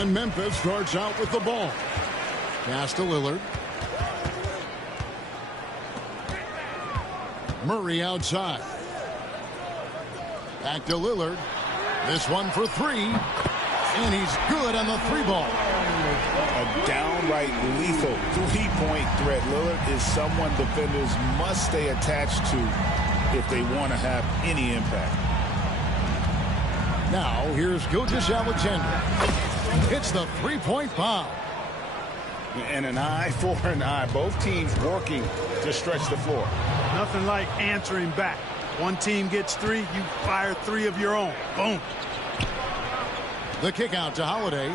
And Memphis starts out with the ball. Pass to Lillard. Murray outside. Back to Lillard. This one for three. And he's good on the three ball. A downright lethal three-point threat. Lillard is someone defenders must stay attached to if they want to have any impact. Now here's Gilgeous-Alexander. Hits the three-point bomb. And an eye for an eye. Both teams working to stretch the floor. Nothing like answering back. One team gets three, you fire three of your own. Boom. The kick out to Holiday.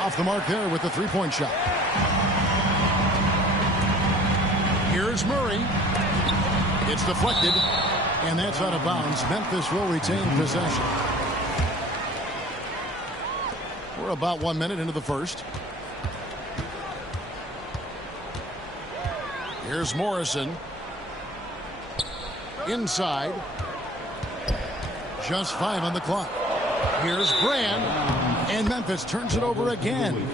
Off the mark there with the three-point shot. Here's Murray. It's deflected. And that's out of bounds. Memphis will retain possession. We're about 1 minute into the first. Here's Morrison. Inside. Just 5 on the clock. Here's Brand. And Memphis turns it over again.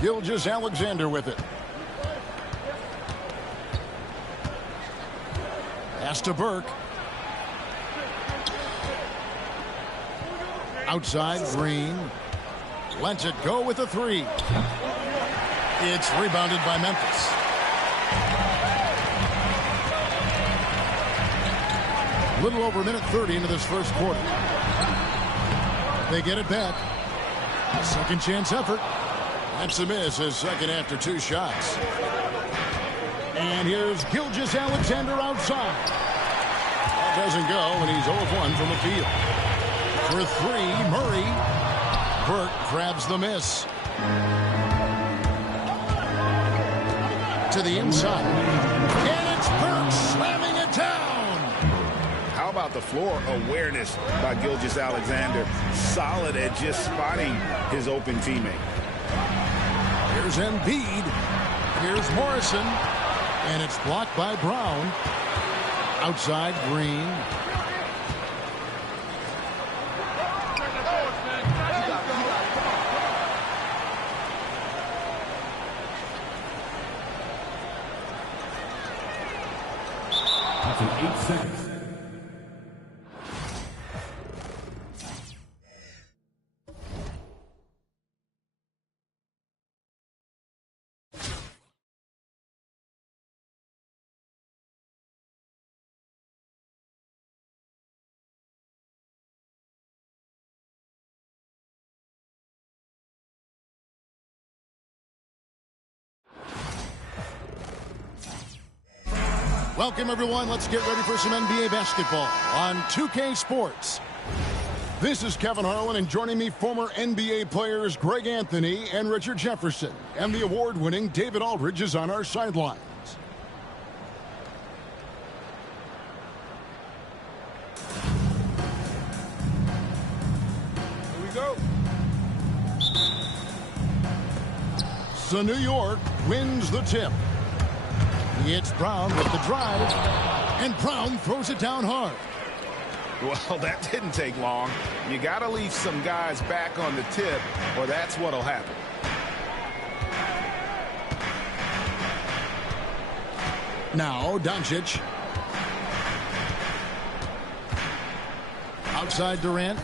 Gilgeous-Alexander with it. Pass to Burke. Outside, Green. Lets it go with a three. It's rebounded by Memphis. A little over a minute 30 into this first quarter. They get it back. Second chance effort. That's a miss, his second after 2 shots. And here's Gilgeous-Alexander outside. That doesn't go, and he's 0 of 1 from the field. For three, Murray. Burke grabs the miss. To the inside. And it's Burke slamming it down. How about the floor awareness by Gilgeous-Alexander? Solid at just spotting his open teammate. Here's Embiid. Here's Morrison. And it's blocked by Brown. Outside, Green. That's an 8 seconds. Welcome, everyone. Let's get ready for some NBA basketball on 2K Sports. This is Kevin Harlan, and joining me, former NBA players Greg Anthony and Richard Jefferson. And the award-winning David Aldridge is on our sidelines. Here we go. So New York wins the tip. It's Brown with the drive, and Brown throws it down hard. Well, that didn't take long. You got to leave some guys back on the tip, or that's what'll happen. Now, Doncic. Outside Durant.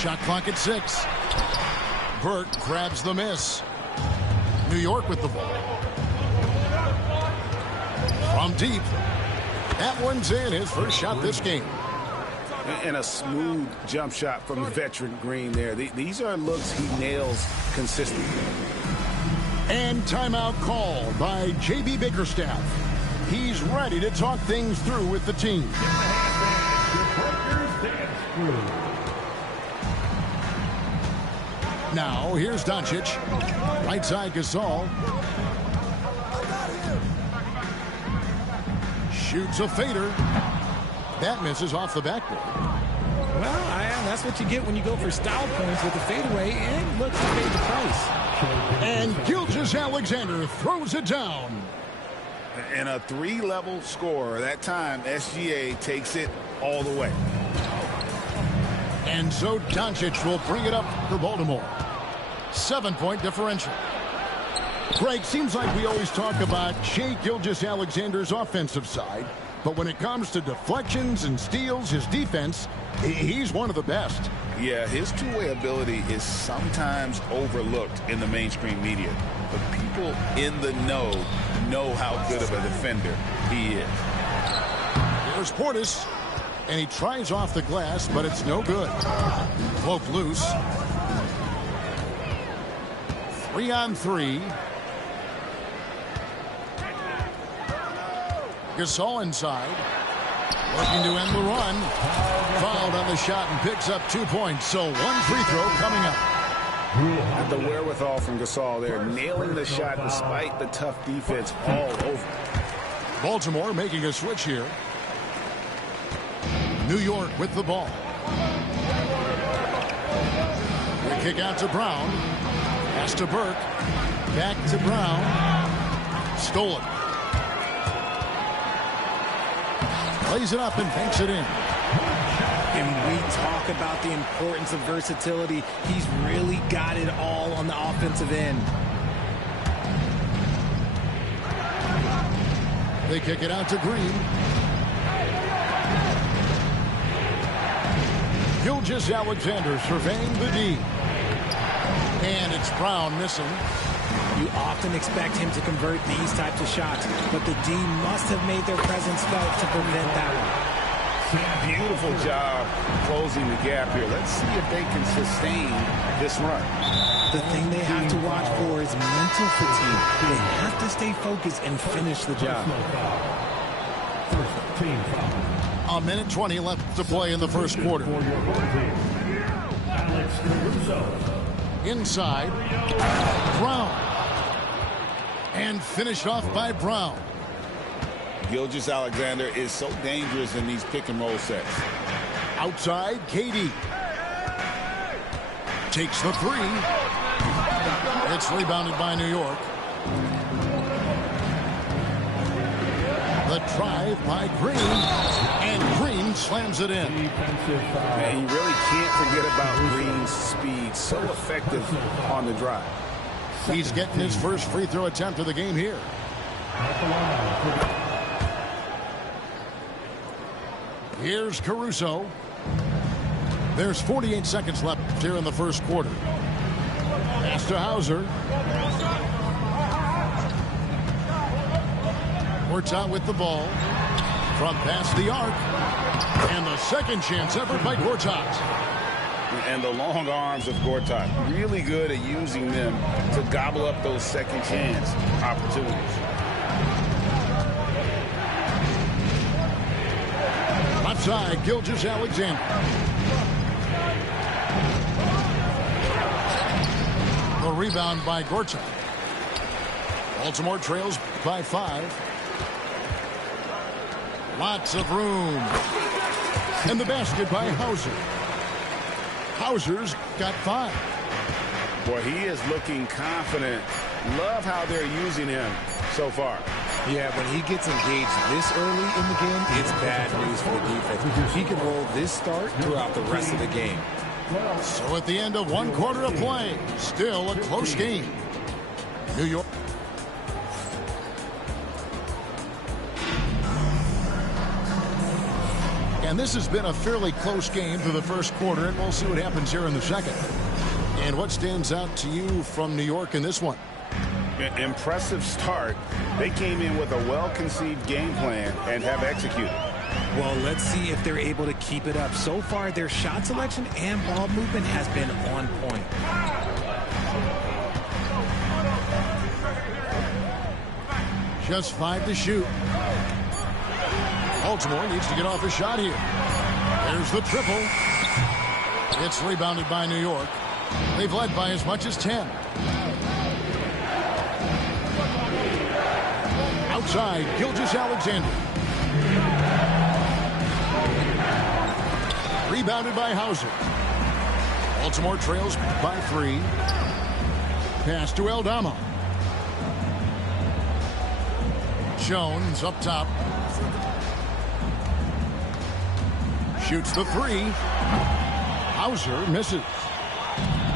Shot clock at 6. Burke grabs the miss. New York with the ball. From deep. That one's in, his first shot this game. And a smooth jump shot from the veteran Green there. These are looks he nails consistently. And timeout called by J.B. Bickerstaff. He's ready to talk things through with the team. Now, here's Doncic. Right side, Gasol. Shoots a fader. That misses off the backboard. Well, that's what you get when you go for style points with the fadeaway, and looks to pay the price. And Gilgeous-Alexander throws it down. And a 3-level scorer. That time, SGA takes it all the way. And so Doncic will bring it up for Baltimore. 7-point differential. Greg, seems like we always talk about Shai Gilgeous-Alexander's offensive side, but when it comes to deflections and steals, his defense, he's one of the best. Yeah, his two-way ability is sometimes overlooked in the mainstream media, but people in the know how good of a defender he is. Here's Portis, and he tries off the glass, but it's no good. Poke loose. 3-on-3. Gasol inside. Looking to end the run. Fouled on the shot and picks up 2 points. So one free throw coming up. At the wherewithal from Gasol there, nailing the shot despite the tough defense all over. Baltimore making a switch here. New York with the ball. The kick out to Brown. Pass to Burke. Back to Brown. Stolen. Plays it up and banks it in. And we talk about the importance of versatility. He's really got it all on the offensive end. They kick it out to Green. Gilgeous-Alexander surveying the D. And it's Brown missing. You often expect him to convert these types of shots, but the D must have made their presence felt to prevent that one. Beautiful job closing the gap here. Let's see if they can sustain this run. The thing they have to watch for is mental fatigue. They have to stay focused and finish the job. A minute 20 left to play in the first quarter. Inside, Brown. And finished off by Brown. Gilgeous-Alexander is so dangerous in these pick-and-roll sets. Outside, KD. Takes the three. It's rebounded by New York. The drive by Green. And Green slams it in. Man, you really can't forget about Green's speed. So effective on the drive. He's getting his first free throw attempt of the game here. Here's Caruso. There's 48 seconds left here in the first quarter. Pass to Hauser. Gortat with the ball. From past the arc. And the second chance effort by Gortat. And the long arms of Gortat. Really good at using them to gobble up those second chance opportunities. Left side, Gilgeous-Alexander. The rebound by Gortat. Baltimore trails by 5. Lots of room. And the basket by Hauser. Hauser's got 5. Boy, he is looking confident. Love how they're using him so far. Yeah, when he gets engaged this early in the game, it's bad news for the defense. He can roll this start throughout the rest of the game. So at the end of one quarter of play, still a close game. New York. And this has been a fairly close game through the first quarter, and we'll see what happens here in the second. And what stands out to you from New York in this one? Impressive start. They came in with a well-conceived game plan and have executed. Well, let's see if they're able to keep it up. So far, their shot selection and ball movement has been on point. Just 5 to shoot. Baltimore needs to get off a shot here. There's the triple. It's rebounded by New York. They've led by as much as 10. Outside, Gilgeous-Alexander. Rebounded by Hauser. Baltimore trails by 3. Pass to Aldama. Jones up top. Shoots the three. Hauser misses.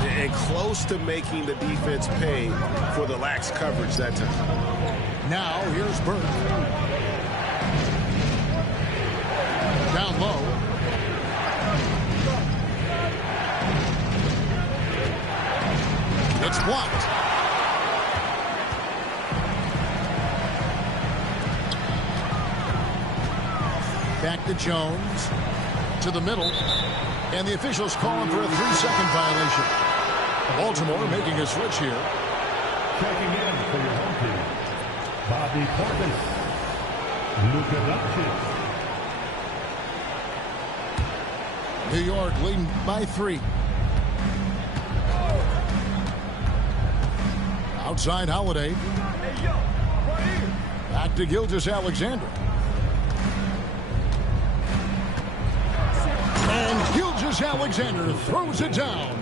And close to making the defense pay for the lax coverage that time. Now here's Burke. Down low. It's blocked. Back to Jones. To the middle. And the officials calling for a 3-second violation. Baltimore making a switch here. Checking in for your home team, Bobby Portis, Luka Doncic. New York leading by 3. Outside Holiday. Back to Gilgeous-Alexander. And Gilgeous-Alexander throws it down.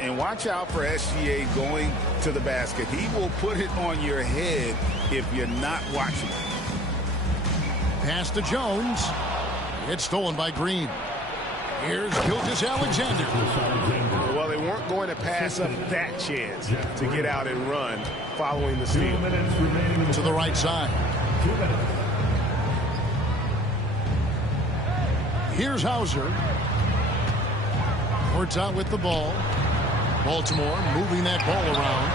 And watch out for SGA going to the basket. He will put it on your head if you're not watching. Pass to Jones. It's stolen by Green. Here's Gilgeous-Alexander. Well, they weren't going to pass up that chance to get out and run following the steal. To the right side. Here's Hauser. Ports out with the ball. Baltimore moving that ball around.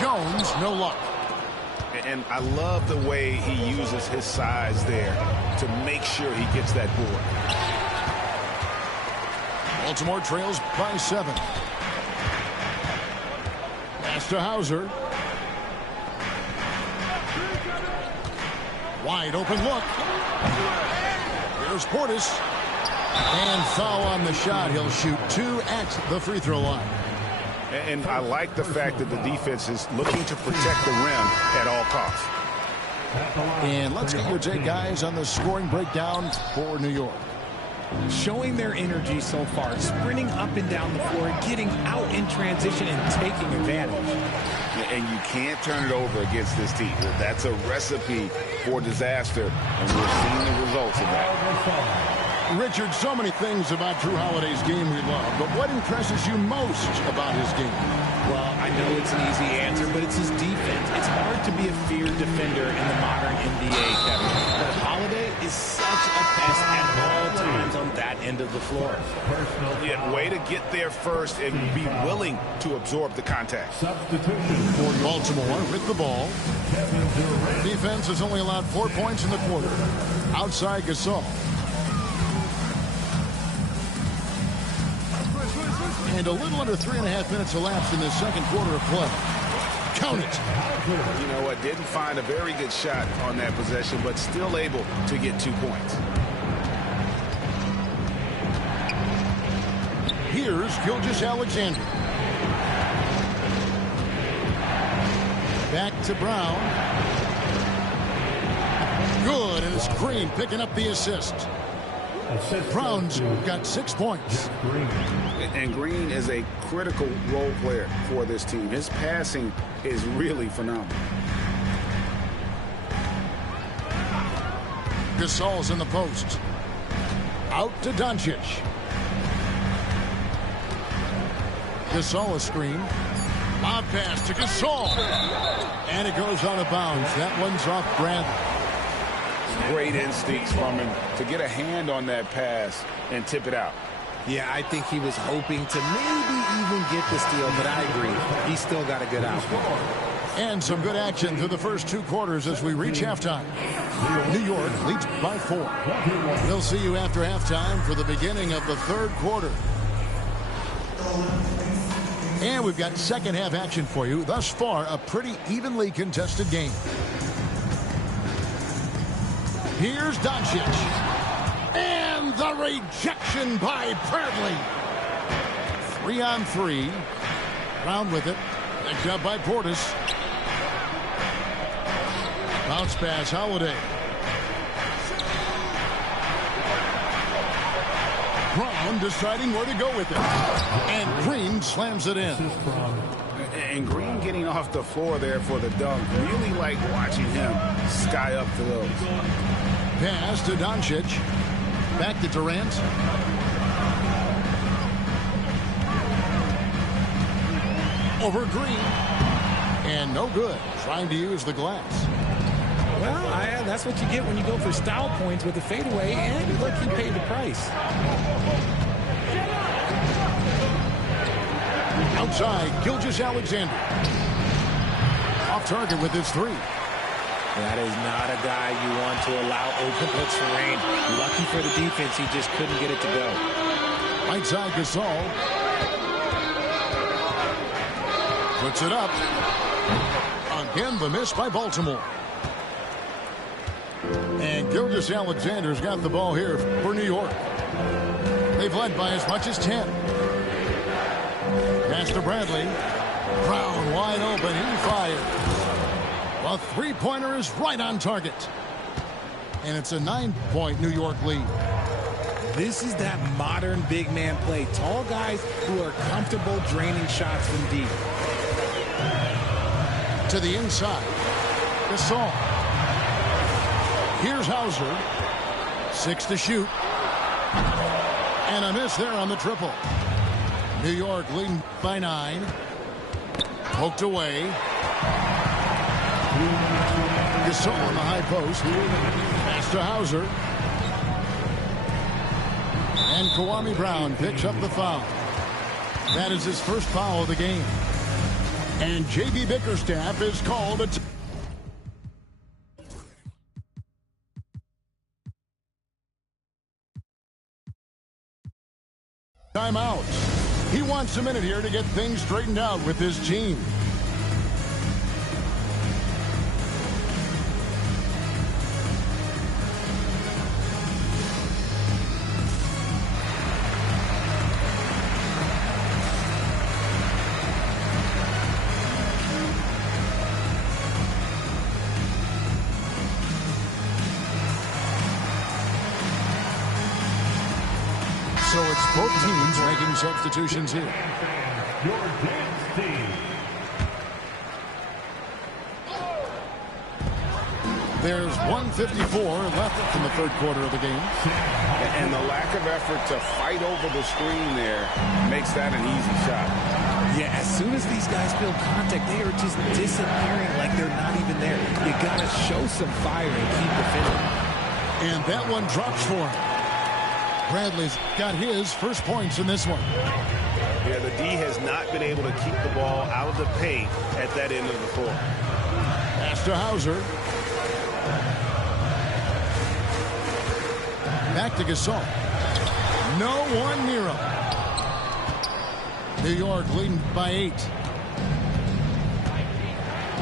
Jones, no luck. And I love the way he uses his size there to make sure he gets that board. Baltimore trails by 7. Pass to Hauser. Wide open look. Here's Portis. And foul on the shot. He'll shoot 2 at the free throw line. And I like the fact that the defense is looking to protect the rim at all costs. And let's get your take, guys, on the scoring breakdown for New York. Showing their energy so far, sprinting up and down the floor, getting out in transition and taking advantage. And you can't turn it over against this team. That's a recipe for disaster, and we're seeing the results of that. Richard, so many things about Drew Holiday's game we love, but what impresses you most about his game? Well, I know it's an easy answer, but it's his defense. It's hard to be a feared defender in the modern NBA, Kevin. But Holiday is such a pest at all times on that end of the floor. Yeah, way to get there first and be willing to absorb the contact. Substitution For Baltimore with the ball. Defense has only allowed 4 points in the quarter. Outside Gasol. And a little under 3.5 minutes elapsed in the second quarter of play. Count it. You know what? Didn't find a very good shot on that possession, but still able to get 2 points. Here's Gilgeous-Alexander. Back to Brown. Good, and it's Green picking up the assist. Brown's got 6 points. And Green is a critical role player for this team. His passing is really phenomenal. Gasol's in the post. Out to Doncic. Gasol a screen. Lob pass to Gasol. And it goes out of bounds. That one's off Bradley. Great instincts from him to get a hand on that pass and tip it out. Yeah, I think he was hoping to maybe even get the steal, but I agree. He's still got a good output. And some good action through the first 2 quarters as we reach halftime. New York leads by 4. We'll see you after halftime for the beginning of the 3rd quarter. And we've got second half action for you. Thus far, a pretty evenly contested game. Here's Doncic. And the rejection by Bradley. 3-on-3. Brown with it. Picked up by Portis. Bounce pass, Holiday. Brown deciding where to go with it. And Green slams it in. And Green getting off the floor there for the dunk. Really like watching him sky up to those. Pass to Doncic. Back to Durant. Over Green. And no good. Trying to use the glass. Well, that's what you get when you go for style points with a fadeaway, and look, he paid the price. Outside, Gilgeous-Alexander. Off target with his three. That is not a guy you want to allow open looks for range. Lucky for the defense, he just couldn't get it to go. Right side, Gasol. Puts it up. Again, the miss by Baltimore. And Gilgeous-Alexander's got the ball here for New York. They've led by as much as 10. Pass to Bradley. Brown wide open. He fires. A three-pointer is right on target. And it's a 9-point New York lead. This is that modern big man play. Tall guys who are comfortable draining shots from deep. To the inside. Gasol. Here's Hauser. 6 to shoot. And a miss there on the triple. New York leading by 9. Poked away. Gasol on the high post. Pass to Hauser. And Kwame Brown picks up the foul. That is his first foul of the game. And J.B. Bickerstaff is called a timeout. He wants a minute here to get things straightened out with his team. So it's both teams making substitutions here. Your dance team. There's 1:54 left in the third quarter of the game. And the lack of effort to fight over the screen there makes that an easy shot. Yeah, as soon as these guys feel contact, they are just disappearing like they're not even there. You got to show some fire and keep defending. And that one drops for him. Bradley's got his first points in this one. Yeah, the D has not been able to keep the ball out of the paint at that end of the floor. Pass to Hauser. Back to Gasol. No one near him. New York leading by 8.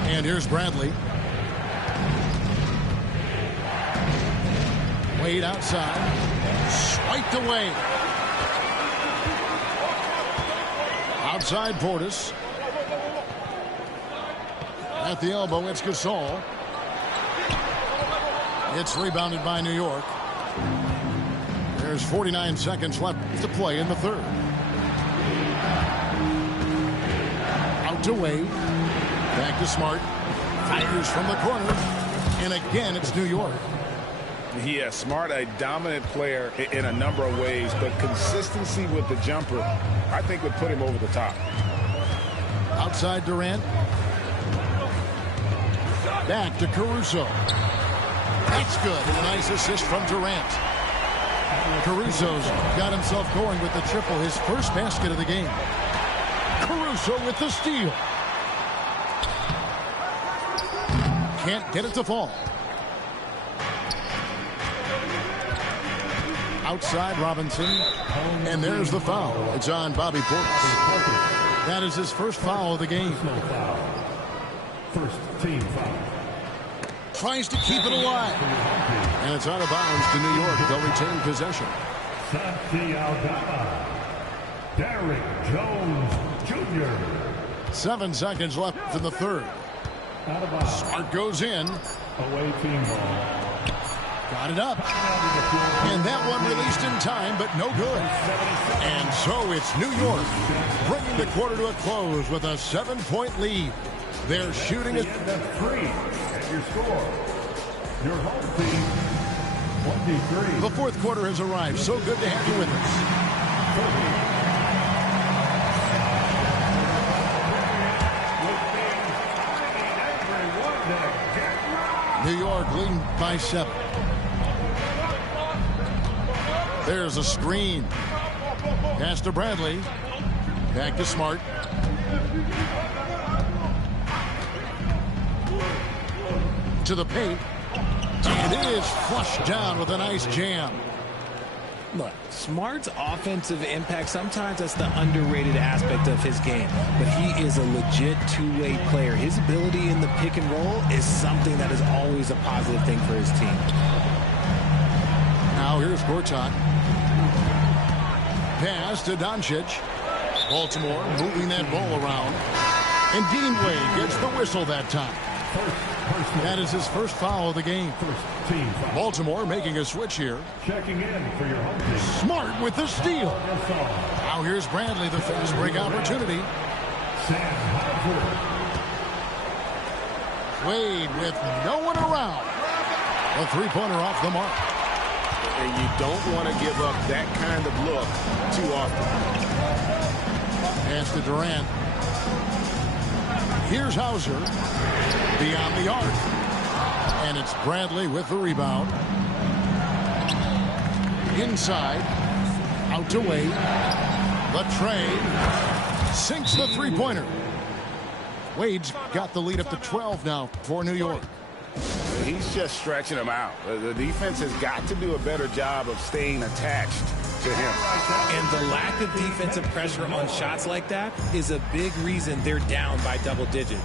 And here's Bradley. Wade outside. Swiped away. Outside Portis. At the elbow, it's Gasol. It's rebounded by New York. There's 49 seconds left to play in the third. Out to Wade. Back to Smart. Fires from the corner. And again, it's New York. Yeah, Smart, a dominant player in a number of ways, but consistency with the jumper, I think, would put him over the top. Outside Durant. Back to Caruso. That's good. And a nice assist from Durant. Caruso's got himself going with the triple, his first basket of the game. Caruso with the steal. Can't get it to fall. Outside Robinson. And there's the foul. It's on Bobby Portis. That is his first foul of the game. First team foul. Tries to keep it alive. And it's out of bounds to New York. They'll retain possession. Santi Aldama. Derrick Jones Jr. 7 seconds left in the third. Out of bounds. Smart goes in. Away team ball. Got it up. And that one released in time, but no good. And so it's New York bringing the quarter to a close with a 7-point lead. They're shooting it. That's 3. And your score. Your home team, 23. The fourth quarter has arrived. So good to have you with us. New York leading by 7. There's a screen. Pass to Bradley. Back to Smart. To the paint. And it is flushed down with a nice jam. Look, Smart's offensive impact, sometimes that's the underrated aspect of his game. But he is a legit two-way player. His ability in the pick and roll is something that is always a positive thing for his team. Now here's Gortat. Pass to Doncic. Baltimore moving that ball around. And Dean Wade gets the whistle that time. That is his first foul of the game. Baltimore making a switch here. Checking in for your home team. Smart with the steal. Now here's Bradley, the fast break opportunity. Wade with no one around. A three-pointer off the mark. And you don't want to give up that kind of look too often. Pass to Durant. Here's Hauser. Beyond the arc. And it's Bradley with the rebound. Inside. Out to Wade. The trade. Sinks the three-pointer. Wade's got the lead up to 12 now for New York. He's just stretching them out. The defense has got to do a better job of staying attached to him. And the lack of defensive pressure on shots like that is a big reason they're down by double digits.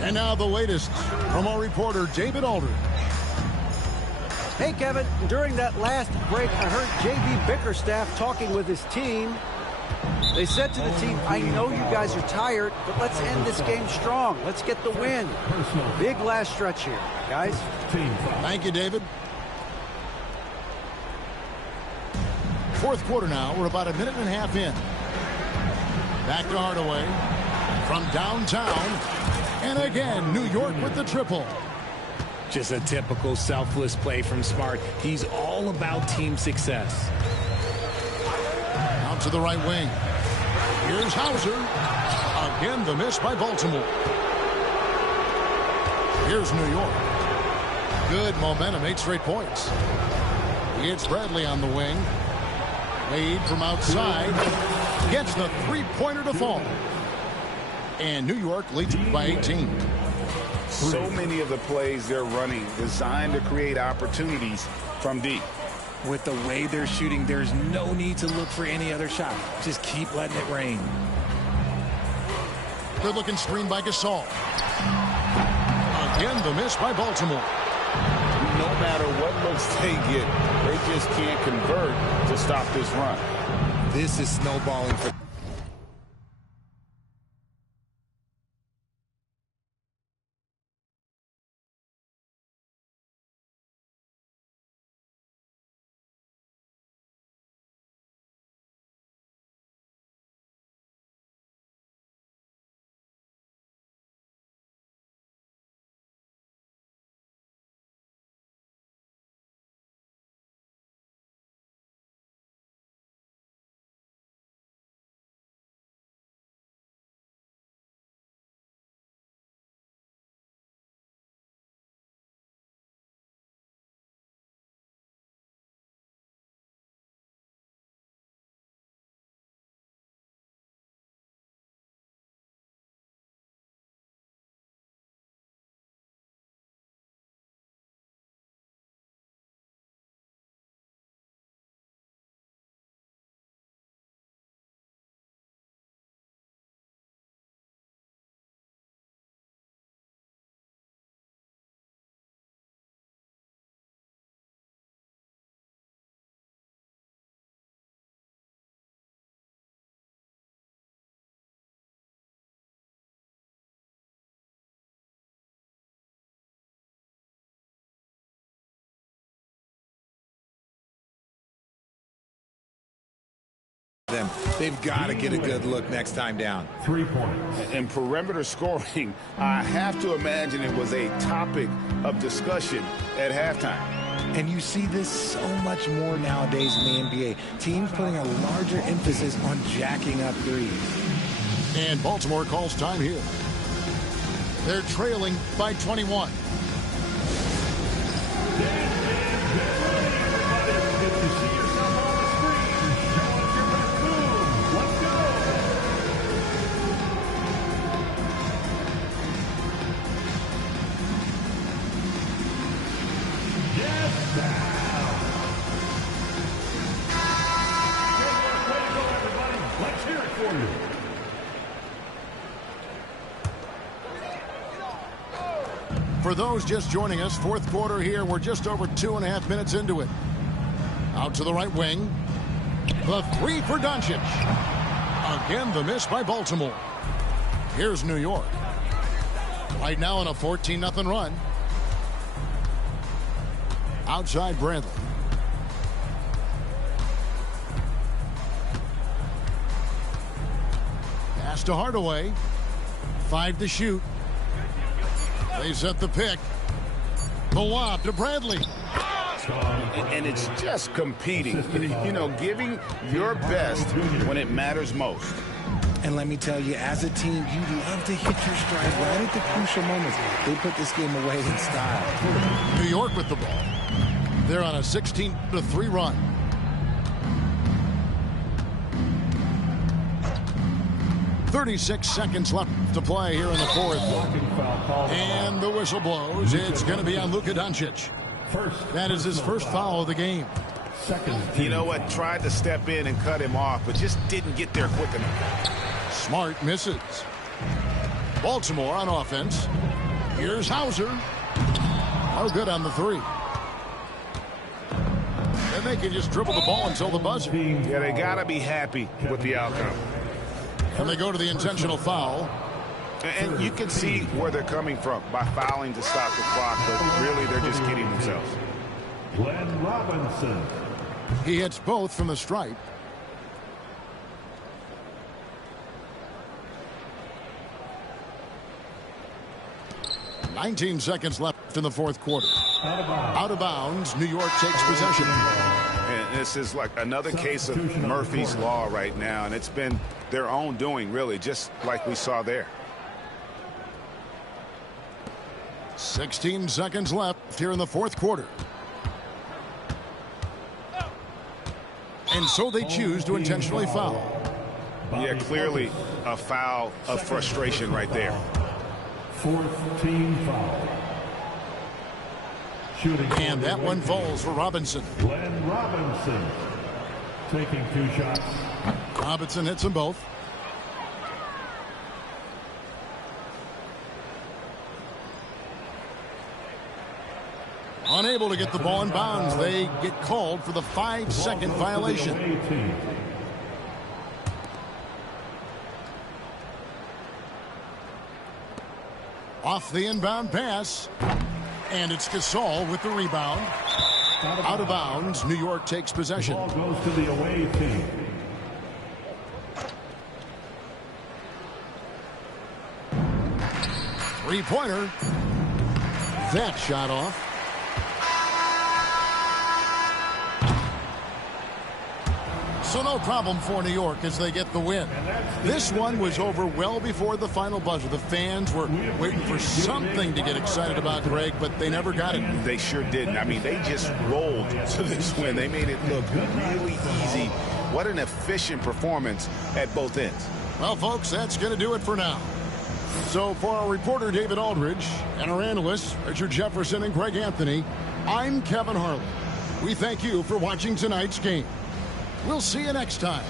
And now the latest from our reporter, David Aldridge. Hey, Kevin, during that last break, I heard J.B. Bickerstaff talking with his team. They said to the team, I know you guys are tired, but let's end this game strong. Let's get the win. Big last stretch here, guys. Thank you, David. Fourth quarter now. We're about a minute and a half in. Back to Hardaway from downtown. And again, New York with the triple. Just a typical selfless play from Smart. He's all about team success. Out to the right wing. Here's Hauser. Again, the miss by Baltimore. Here's New York. Good momentum, 8 straight points. It's Bradley on the wing. Wade from outside. Gets the three-pointer to fall. And New York leads by 18. So many of the plays they're running designed to create opportunities from deep. With the way they're shooting, there's no need to look for any other shot. Just keep letting it rain. Good looking screen by Gasol. Again, the miss by Baltimore. No matter what looks they get, they just can't convert to stop this run. This is snowballing for them. They've got to get a good look next time down. 3 points. And perimeter scoring, I have to imagine it was a topic of discussion at halftime. And you see this so much more nowadays in the NBA. Teams putting a larger emphasis on jacking up threes. And Baltimore calls time here. They're trailing by 21. For those just joining us, fourth quarter here. We're just over 2.5 minutes into it. Out to the right wing. The three for Doncic. Again, the miss by Baltimore. Here's New York. Right now in a 14-0 run. Outside Bradley. Pass to Hardaway. 5 to shoot. They set the pick. The lob to Bradley. And it's just competing. You know, giving your best when it matters most. And let me tell you, as a team, you love to hit your stride right at the crucial moments. They put this game away in style. New York with the ball. They're on a 16-3 run. .36 seconds left to play here in the fourth. And the whistle blows. It's going to be on Luka Doncic. That is his first foul of the game. You know what? Tried to step in and cut him off, but just didn't get there quick enough. Smart misses. Baltimore on offense. Here's Hauser. Oh, good on the three. And they can just dribble the ball until the buzzer. Yeah, they got to be happy with the outcome. And they go to the intentional foul. And you can see where they're coming from by fouling to stop the clock, but really they're just kidding themselves. Glenn Robinson. He hits both from the stripe. .19 seconds left in the fourth quarter. Out of bounds. New York takes possession. And this is like another case of Murphy's Law right now, and it's been their own doing, really, just like we saw there. 16 seconds left here in the fourth quarter. And so they choose to intentionally foul. Yeah, clearly a foul of frustration right there. Fourth team foul. Shooting. And that one falls for Robinson. Glenn Robinson taking 2 shots. Robinson hits them both. Unable to get the ball in bounds. They get called for the 5-second violation. Off the inbound pass. And it's Gasol with the rebound. Out of bounds. New York takes possession. Ball goes to the away team. Three-pointer. That shot off. So no problem for New York as they get the win. This one was over well before the final buzzer. The fans were waiting for something to get excited about, Greg, but they never got it. They sure didn't. I mean, they just rolled to this win. They made it look really easy. What an efficient performance at both ends. Well, folks, that's going to do it for now. So for our reporter, David Aldridge, and our analysts, Richard Jefferson and Greg Anthony, I'm Kevin Harlan. We thank you for watching tonight's game. We'll see you next time.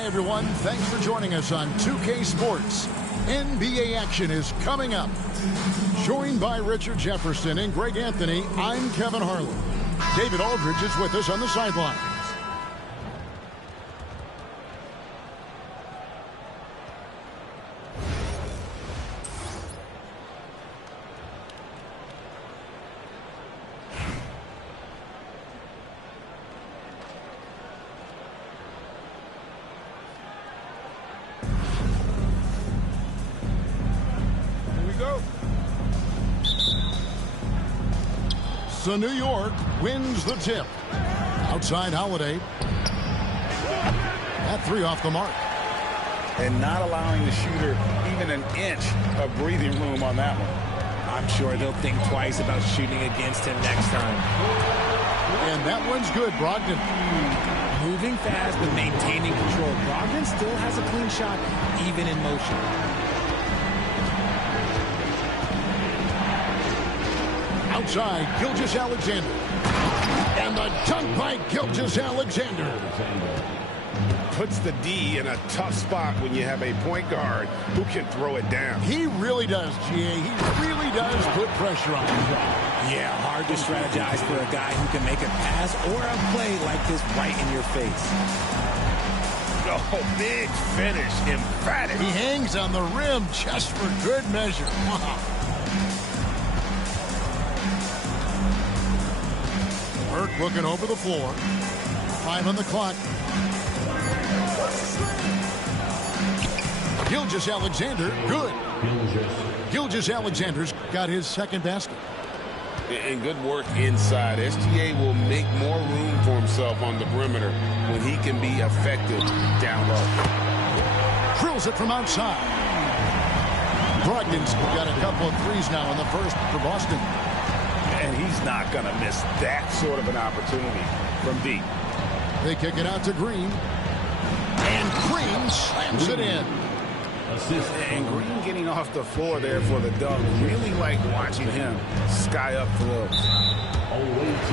Hi, everyone. Thanks for joining us on 2K Sports. NBA action is coming up. Joined by Richard Jefferson and Greg Anthony, I'm Kevin Harlan. David Aldridge is with us on the sidelines. So New York wins the tip. Outside Holiday. That three off the mark. And not allowing the shooter even an inch of breathing room on that one. I'm sure they'll think twice about shooting against him next time. And that one's good, Brogdon. Moving fast but maintaining control. Brogdon still has a clean shot, even in motion. Outside, Gilgeous-Alexander. And the dunk by Gilgeous-Alexander. Puts the D in a tough spot when you have a point guard who can throw it down. He really does, GA. He really does put pressure on him. Yeah, hard to strategize for a guy who can make a pass or a play like this right in your face. Oh, big finish, emphatic. He hangs on the rim just for good measure. Wow. Burke looking over the floor. 5 on the clock. Gilgeous-Alexander, good. Gilgeous-Alexander's got his second basket. And good work inside. SGA will make more room for himself on the perimeter when he can be effective down low. Drills it from outside. Brogdon's got a couple of threes now in the first for Boston. And he's not going to miss that sort of an opportunity from deep. They kick it out to Green. And Green slams it in. And Green getting off the floor there for the dunk. Really like watching him sky up for those.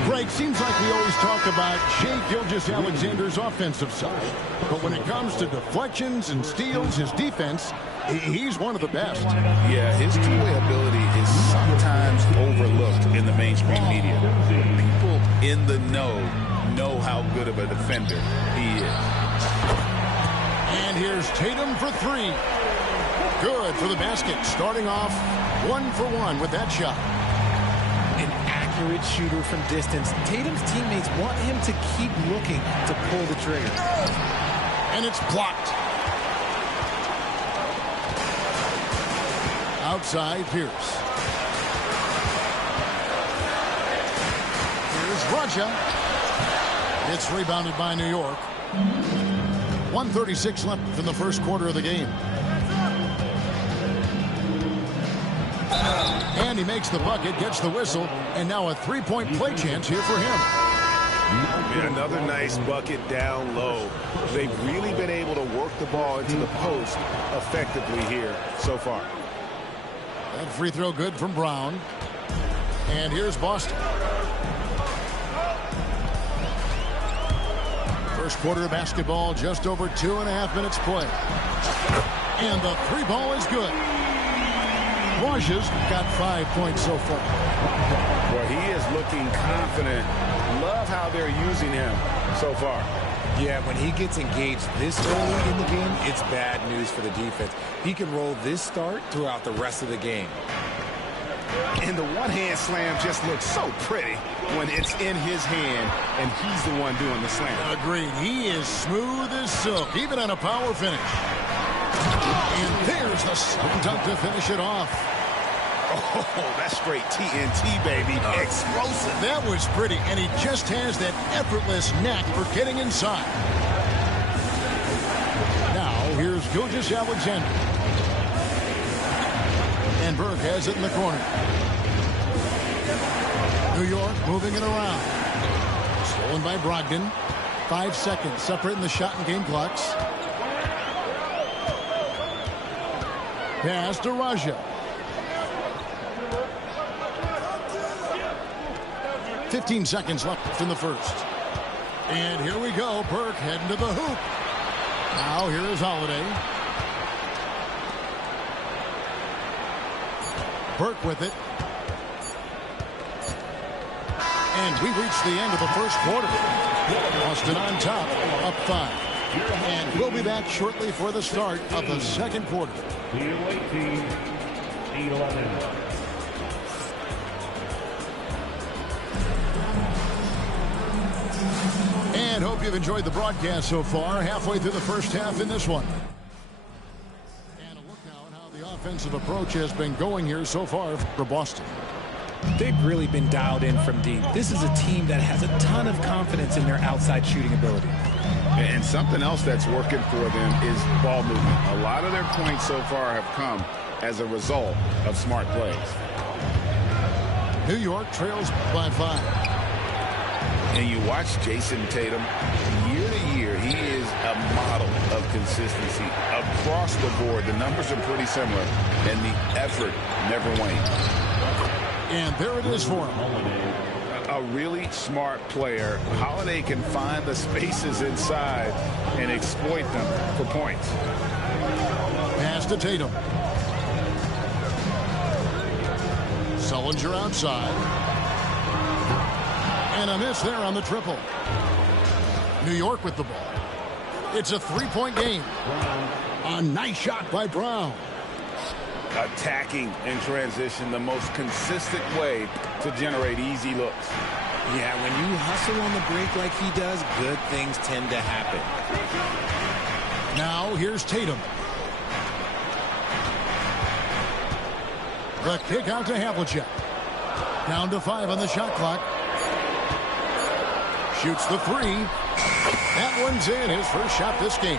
Greg, seems like we always talk about Shai Gilgeous-Alexander's offensive side. But when it comes to deflections and steals, his defense, he's one of the best. Yeah, his two-way ability is sometimes overlooked in the mainstream media. People in the know how good of a defender he is. And here's Tatum for three. Good for the basket. Starting off 1 for 1 with that shot. An accurate shooter from distance. Tatum's teammates want him to keep looking to pull the trigger. And it's blocked. Outside, Pierce. Here's Raja. It's rebounded by New York. 1:36 left in the first quarter of the game. And he makes the bucket, gets the whistle, and now a three-point play chance here for him. Yeah, another nice bucket down low. They've really been able to work the ball into the post effectively here so far. That free throw good from Brown. And here's Boston. First quarter of basketball, just over 2.5 minutes play. And the three ball is good. Raja's got 5 points so far. Well, he is looking confident. Love how they're using him so far. Yeah, when he gets engaged this early in the game, it's bad news for the defense. He can roll this start throughout the rest of the game. And the one-hand slam just looks so pretty when it's in his hand and he's the one doing the slam. Agreed. He is smooth as silk, even on a power finish. And there's the slam dunk to finish it off. Oh, that's straight TNT, baby. Explosive. That was pretty, and he just has that effortless knack for getting inside. Now, here's Gilgeous-Alexander. And Burke has it in the corner. New York moving it around. Stolen by Brogdon. 5 seconds separating the shot and game clocks. Pass to Raja. 15 seconds left in the first. And here we go. Burke heading to the hoop. Now here is Holiday. Burke with it. And we reach the end of the first quarter. Boston on top, up 5. And we'll be back shortly for the start of the second quarter. 18, 11. And hope you've enjoyed the broadcast so far. Halfway through the first half in this one. And a look now at how the offensive approach has been going here so far for Boston. They've really been dialed in from deep. This is a team that has a ton of confidence in their outside shooting ability. And something else that's working for them is ball movement. A lot of their points so far have come as a result of smart plays. New York trails by 5. And you watch Jason Tatum year to year, he is a model of consistency across the board. The numbers are pretty similar, and the effort never wanes. And there it is for him. A really smart player. Holiday can find the spaces inside and exploit them for points. Pass to Tatum. Sullinger outside. And a miss there on the triple. New York with the ball. It's a three-point game. A nice shot by Brown. Attacking in transition, the most consistent way to generate easy looks. Yeah, when you hustle on the break like he does, good things tend to happen. Now here's Tatum. The kick out to Havlicek. Down to 5 on the shot clock. Shoots the 3. That one's in, his first shot this game.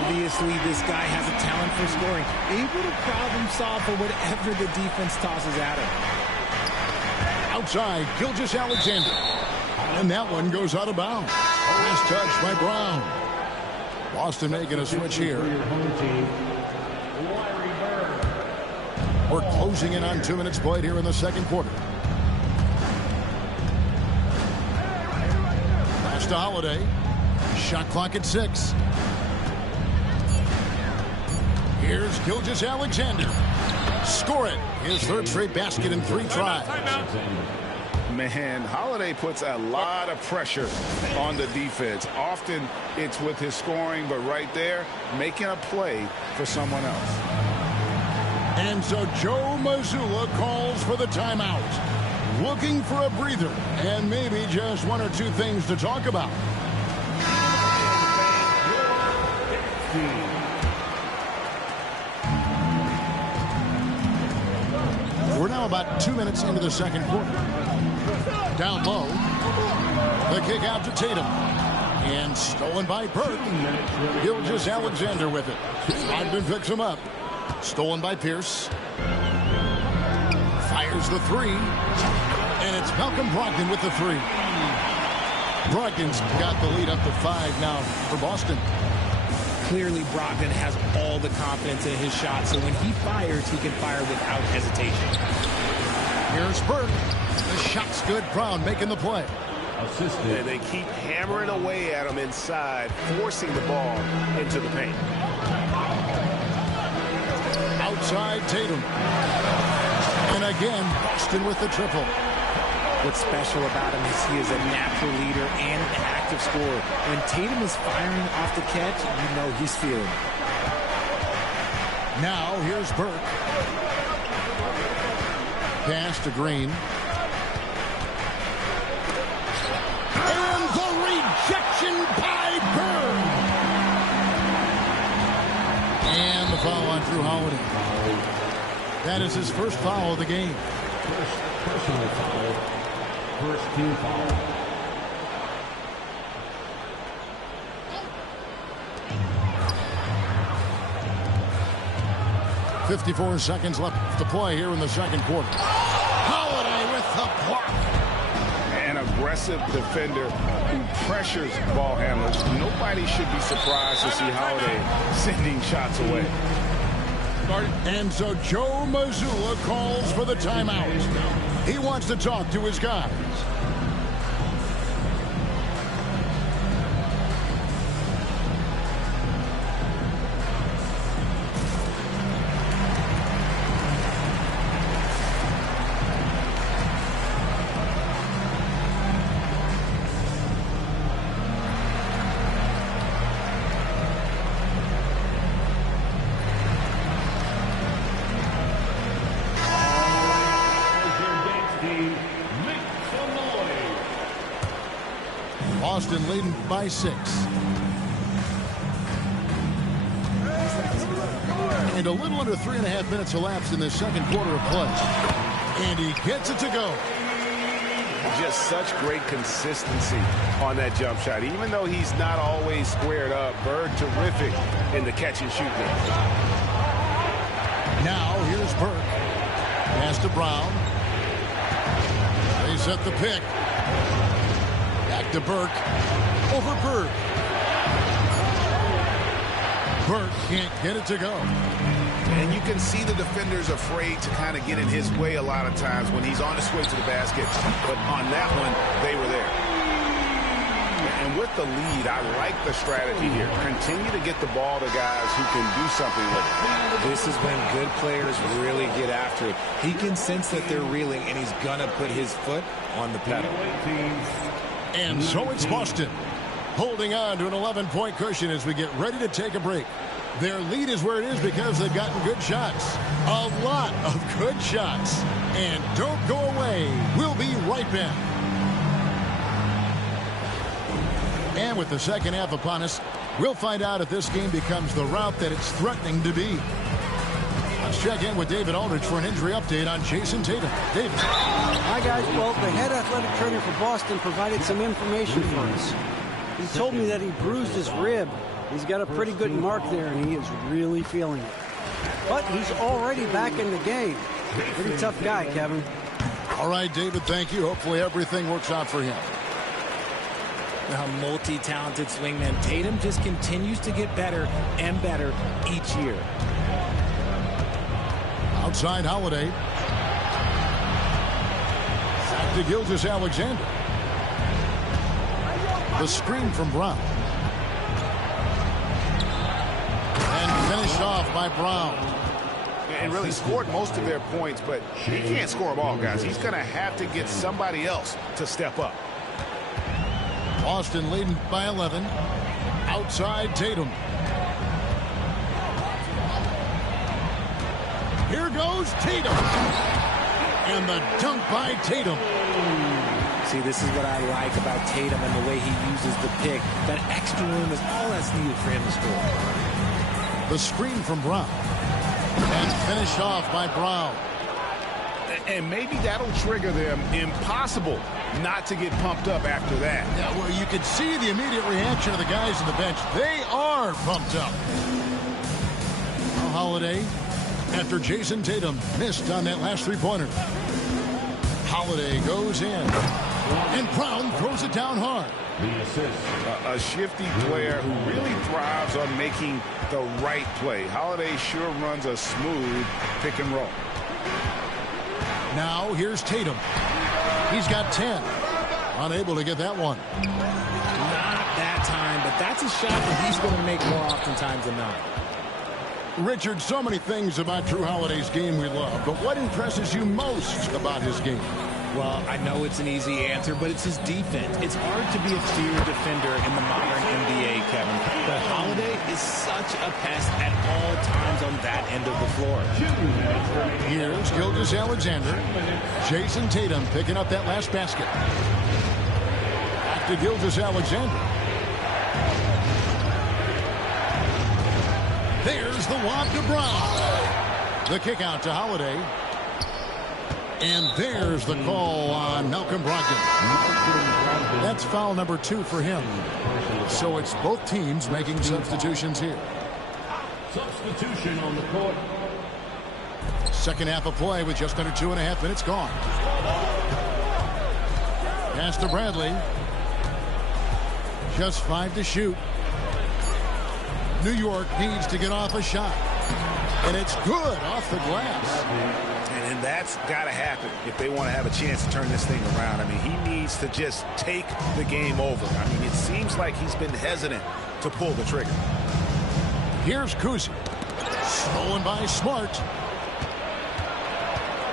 Obviously, this guy has a talent for scoring. Able to problem solve for whatever the defense tosses at him. Outside, Gilgeous-Alexander. And that one goes out of bounds. Last touch by Brown. Boston making a switch here. We're closing in on 2 minutes played here in the second quarter. Pass to Holiday. Shot clock at 6. Here's Gilgeous-Alexander. Score it. His third straight basket in 3 tries. Man, Holiday puts a lot of pressure on the defense. Often it's with his scoring, but right there, making a play for someone else. And so Joe Mazzulla calls for the timeout. Looking for a breather and maybe just 1 or 2 things to talk about. We're now about 2 minutes into the second quarter. Down low. The kick out to Tatum. And stolen by Burke. Gilgeous-Alexander with it. Brogdon picks him up. Stolen by Pierce. Fires the 3. And it's Malcolm Brogdon with the 3. Brogdon's got the lead up to 5 now for Boston. Clearly, Brogdon has all the confidence in his shot, so when he fires, he can fire without hesitation. Here's Burke. The shot's good. Brown making the play. And they keep hammering away at him inside, forcing the ball into the paint. Outside Tatum. And again, Boston with the triple. What's special about him is he is a natural leader and an active scorer. When Tatum is firing off the catch, you know he's feeling it. Now here's Burke. Pass to Green. And the rejection by Burke. And the foul on Drew Holiday. That is his first foul of the game. Personal foul. First team foul. .54 seconds left to play here in the second quarter. Holiday with the block. An aggressive defender who pressures ball handlers. Nobody should be surprised to see Holiday sending shots away. And so Joe Mazzulla calls for the timeout. He wants to talk to his guys. Boston leading by 6. And a little under 3.5 minutes elapsed in the second quarter of play. And he gets it to go. Just such great consistency on that jump shot. Even though he's not always squared up, Bird terrific in the catch and shoot game. Now here's Burke. Pass to Brown. They set the pick. Back to Burke. Over Bird. Burke can't get it to go. And you can see the defenders afraid to kind of get in his way a lot of times when he's on his way to the basket. But on that one, they were there. And with the lead, I like the strategy here. Continue to get the ball to guys who can do something with it. This is when good players really get after it. He can sense that they're reeling, and he's going to put his foot on the pedal. And so it's Boston holding on to an 11-point cushion as we get ready to take a break. Their lead is where it is because they've gotten good shots. A lot of good shots. And don't go away. We'll be right back. And with the second half upon us, we'll find out if this game becomes the route that it's threatening to be. Let's check in with David Aldridge for an injury update on Jason Tatum. David. Hi, guys. Well, the head athletic trainer for Boston provided some information for us. He told me that he bruised his rib. He's got a pretty good mark there, and he is really feeling it. But he's already back in the game. Pretty tough guy, Kevin. All right, David, thank you. Hopefully everything works out for him. A multi-talented swingman. Tatum just continues to get better and better each year. Outside Holiday. Back to Gilgeous-Alexander. The screen from Brown. And finished off by Brown. And really scored most of their points, but he can't score them all, guys. He's going to have to get somebody else to step up. Boston leading by 11. Outside Tatum. Here goes Tatum. And the dunk by Tatum. See, this is what I like about Tatum and the way he uses the pick. That extra room is all that's needed for him to score. The screen from Brown. And finished off by Brown. And maybe that'll trigger them. Impossible not to get pumped up after that. Yeah, well, you can see the immediate reaction of the guys on the bench. They are pumped up. Holiday, after Jason Tatum missed on that last three-pointer. Holiday goes in. And Brown throws it down hard. A shifty player who really thrives on making the right play. Holiday sure runs a smooth pick and roll. Now here's Tatum. He's got 10. Unable to get that one. Not that time, but that's a shot that he's going to make more oftentimes than not. Richard, so many things about Drew Holiday's game we love, but what impresses you most about his game? Well, I know it's an easy answer, but it's his defense. It's hard to be a feared defender in the modern NBA, Kevin. But Holiday is such a pest at all times on that end of the floor. Here's Gilgeous-Alexander. Jason Tatum picking up that last basket. Back to Gilgeous-Alexander. There's the lob to Brown. The kick out to Holiday. And there's the call on Malcolm Brogdon. That's foul number 2 for him. So it's both teams making substitutions here. Substitution on the court. Second half of play with just under 2.5 minutes gone. Pass to Bradley. Just 5 to shoot. New York needs to get off a shot. And it's good off the glass. And that's got to happen if they want to have a chance to turn this thing around. I mean, he needs to just take the game over. I mean, it seems like he's been hesitant to pull the trigger. Here's Kuzi. Stolen by Smart.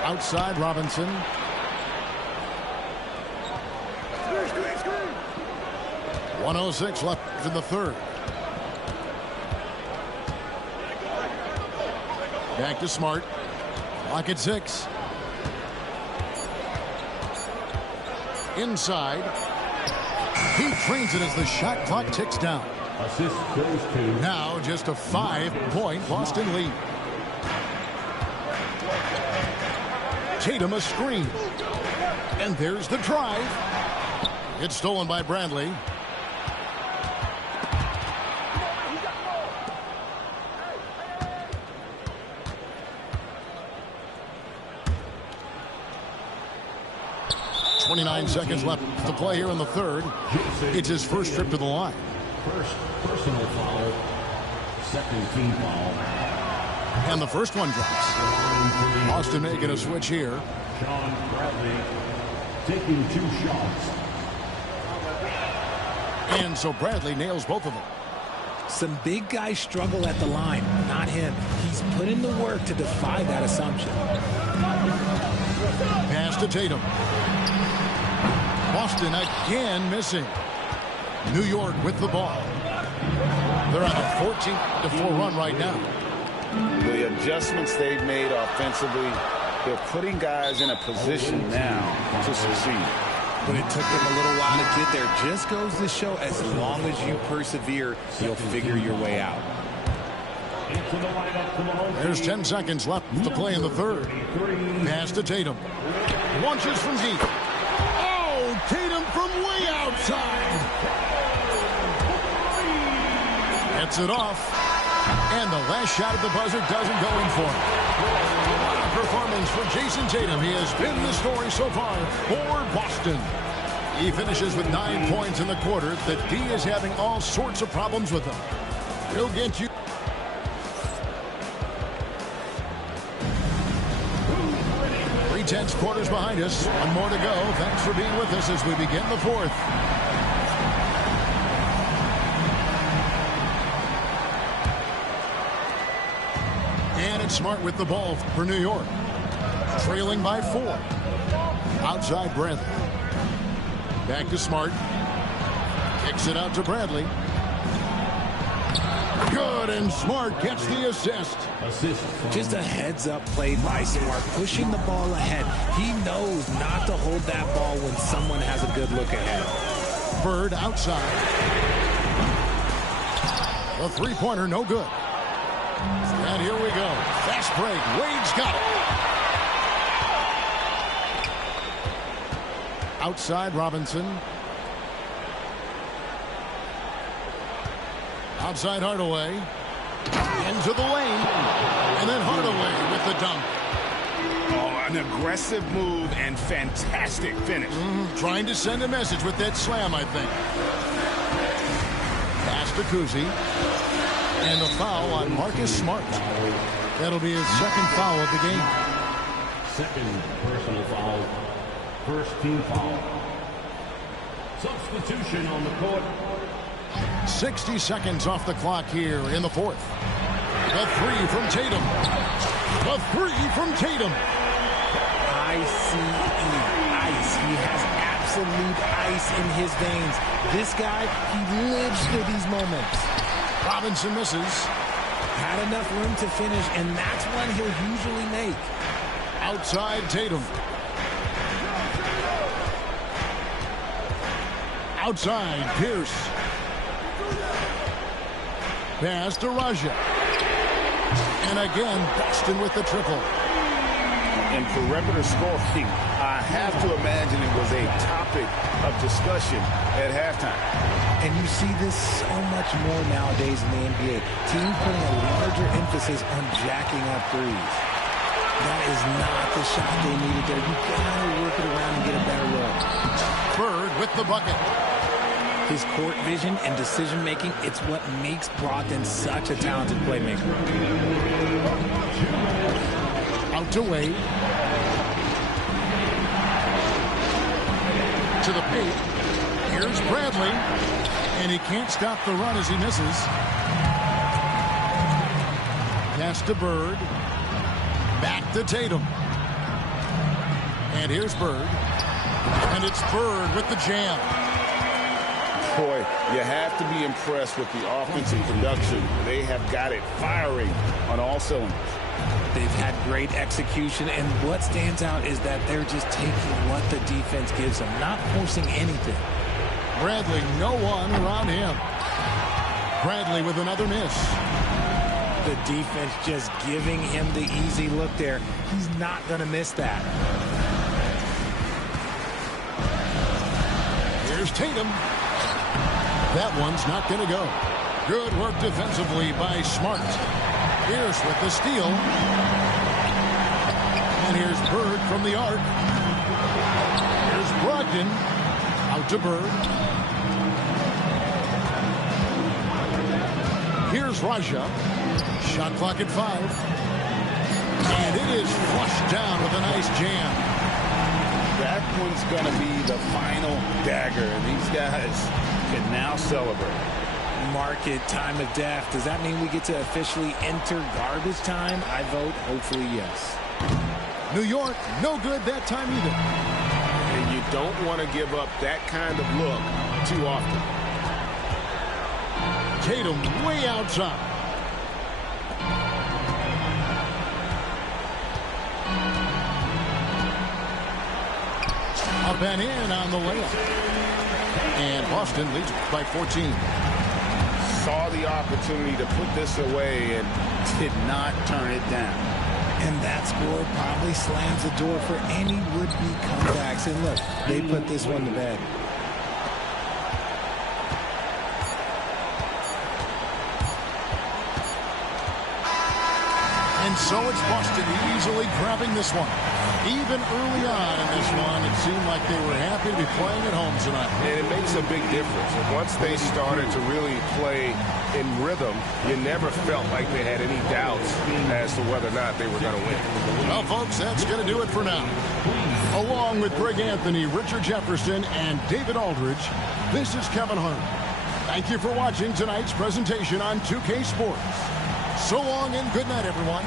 Outside Robinson. .106 left in the third. Back to Smart. Clock at 6. Inside. He trains it as the shot clock ticks down. Assist goes to Now just a 5-point Boston lead. Tatum a screen. And there's the drive. It's stolen by Bradley. .29 seconds left to play here in the third. It's his first trip to the line. first personal foul, second team foul. And the first one drops. Boston making a switch here. Sean Bradley taking 2 shots. And so Bradley nails both of them. Some big guys struggle at the line, not him. He's put in the work to defy that assumption. Pass to Tatum. Boston again missing. New York with the ball. They're on a 14-4 run right now. The adjustments they've made offensively, they're putting guys in a position now to succeed. But it took them a little while to get there. Just goes to show, as long as you persevere, you'll figure your way out. There's 10 seconds left to play in the third. Pass to Tatum. Launches from deep. Oh, Tatum from way outside. Gets it off. And the last shot at the buzzer doesn't go in for him. What a performance for Jason Tatum. He has been the story so far for Boston. He finishes with 9 points in the quarter. The D is having all sorts of problems with him. He'll get you. Three-tenths quarters behind us. One more to go. Thanks for being with us as we begin the fourth. And it's Smart with the ball for New York. Trailing by 4. Outside Bradley. Back to Smart. Kicks it out to Bradley. Good, and Smart gets the assist. Just a heads-up play by Smart, pushing the ball ahead. He knows not to hold that ball when someone has a good look ahead. Bird outside. The three-pointer, no good. And here we go. Fast break. Wade's got it. Outside Robinson. Outside Hardaway. Into the lane. And then Hardaway with the dunk. Oh, an aggressive move and fantastic finish. Trying to send a message with that slam, I think. Pass to Kuzi. And the foul on Marcus Smart. That'll be his second foul of the game. Second personal foul. First team foul. Substitution on the court. 60 seconds off the clock here in the fourth. The three from Tatum. The three from Tatum. ICE. Ice. He has absolute ice in his veins. This guy, he lives for these moments. Robinson misses. Had enough room to finish, and that's one he'll usually make. Outside Tatum. Outside Pierce. Pass to Raja. And again, Boston with the triple. In perimeter scoring, I have to imagine it was a topic of discussion at halftime. And you see this so much more nowadays in the NBA. Teams putting a larger emphasis on jacking up threes. That is not the shot they needed there. You gotta work it around and get a better look. Bird with the bucket. His court vision and decision-making, it's what makes Brogdon such a talented playmaker. Out to Wade. To the paint. Here's Bradley. And he can't stop the run as he misses. Pass to Bird. Back to Tatum. And here's Bird. And it's Bird with the jam. Boy, you have to be impressed with the offensive production. They have got it firing on all cylinders. They've had great execution, and what stands out is that they're just taking what the defense gives them, not forcing anything. Bradley, no one around him. Bradley with another miss. The defense just giving him the easy look there. He's not going to miss that. Here's Tatum. That one's not going to go. Good work defensively by Smart. Pierce with the steal. And here's Bird from the arc. Here's Brogdon. Out to Bird. Here's Raja. Shot clock at 5. And it is flushed down with a nice jam. That one's going to be the final dagger, and these guys can now celebrate. Mark it time of death. Does that mean we get to officially enter garbage time? I vote hopefully yes. New York, no good that time either. And you don't want to give up that kind of look too often. Tatum way outside. Up and in on the layup. And Boston leads by 14. Saw the opportunity to put this away and did not turn it down. And that score probably slams the door for any would-be comebacks. And look, they put this one to bed. And so it's Boston easily grabbing this one. Even early on in this one, it seemed like they were happy to be playing at home tonight. And it makes a big difference. And once they started to really play in rhythm, you never felt like they had any doubts as to whether or not they were going to win. Well, folks, that's going to do it for now. Along with Greg Anthony, Richard Jefferson, and David Aldridge, this is Kevin Hart. Thank you for watching tonight's presentation on 2K Sports. So long and good night, everyone.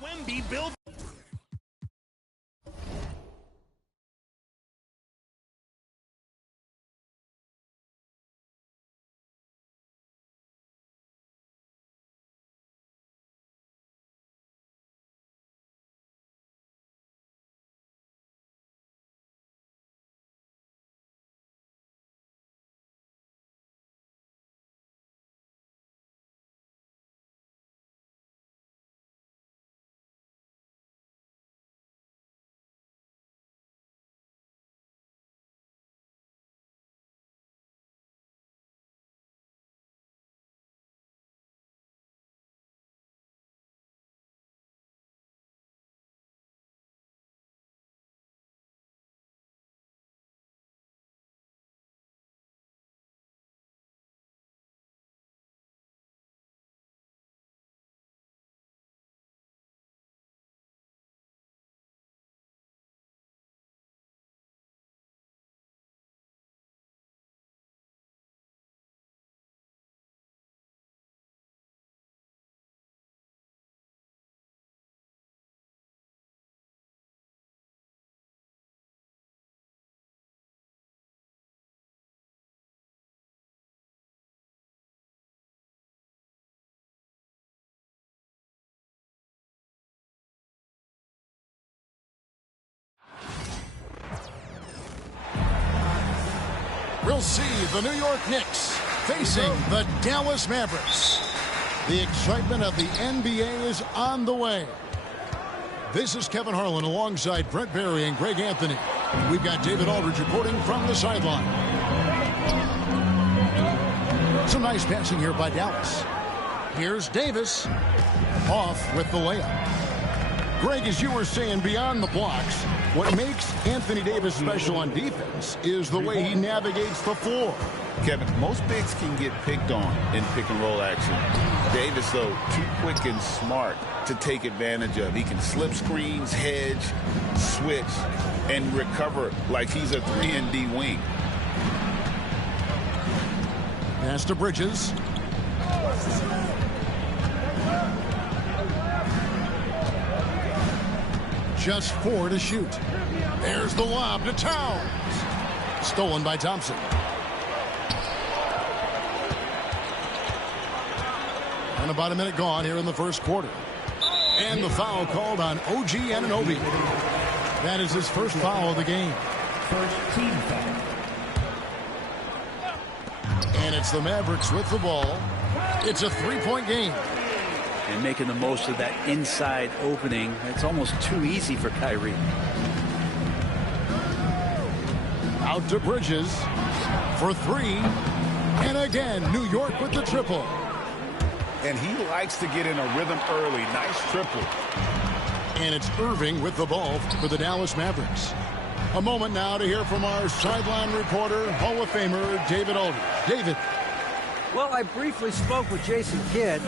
Wemby build. We'll see the New York Knicks facing the Dallas Mavericks. The excitement of the NBA is on the way. This is Kevin Harlan alongside Brent Barry and Greg Anthony. We've got David Aldridge reporting from the sideline. Some nice passing here by Dallas. Here's Davis off with the layup. Greg, as you were saying, beyond the blocks, what makes Anthony Davis special on defense is the way he navigates the floor. Kevin, most bigs can get picked on in pick-and-roll action. Davis, though, too quick and smart to take advantage of. He can slip screens, hedge, switch, and recover like he's a 3-and-D wing. Pass to Bridges. Just 4 to shoot. There's the lob to Towns. Stolen by Thompson. And about a minute gone here in the first quarter. And the foul called on OG Anunoby. That is his first foul of the game. First team foul. And it's the Mavericks with the ball. It's a 3-point game. And making the most of that inside opening. It's almost too easy for Kyrie. Out to Bridges for 3. And again, New York with the triple. And he likes to get in a rhythm early. Nice triple. And it's Irving with the ball for the Dallas Mavericks. A moment now to hear from our sideline reporter, Hall of Famer David Aldridge. David. Well, I briefly spoke with Jason Kidd.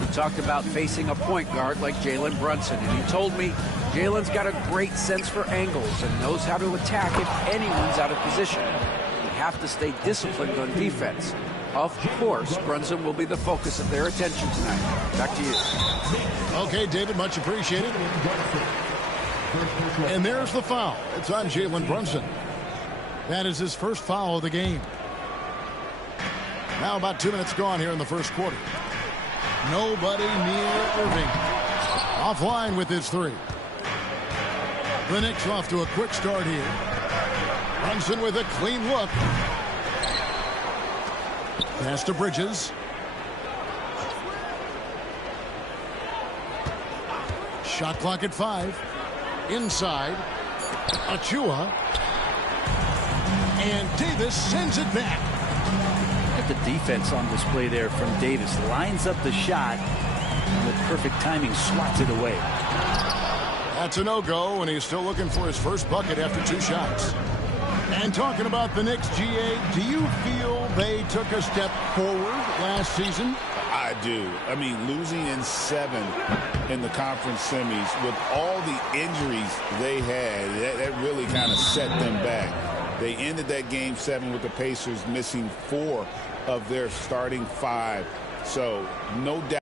We talked about facing a point guard like Jalen Brunson, and he told me Jalen's got a great sense for angles and knows how to attack if anyone's out of position. We have to stay disciplined on defense. Of course, Brunson will be the focus of their attention tonight. Back to you. Okay, David, much appreciated. And there's the foul. It's on Jalen Brunson. That is his first foul of the game. Now about 2 minutes gone here in the first quarter. Nobody near Irving. Offline with his 3. The Knicks off to a quick start here. Brunson with a clean look. Pass to Bridges. Shot clock at 5. Inside. Achua. And Davis sends it back. Look at the defense on display there from Davis. Lines up the shot. And with perfect timing, swats it away. That's a no-go, and he's still looking for his first bucket after 2 shots. And talking about the Knicks, GA, do you feel they took a step forward last season? I do. I mean, losing in 7 in the conference semis with all the injuries they had, that really kind of set them back. They ended that game 7 with the Pacers missing 4 of their starting 5. So no doubt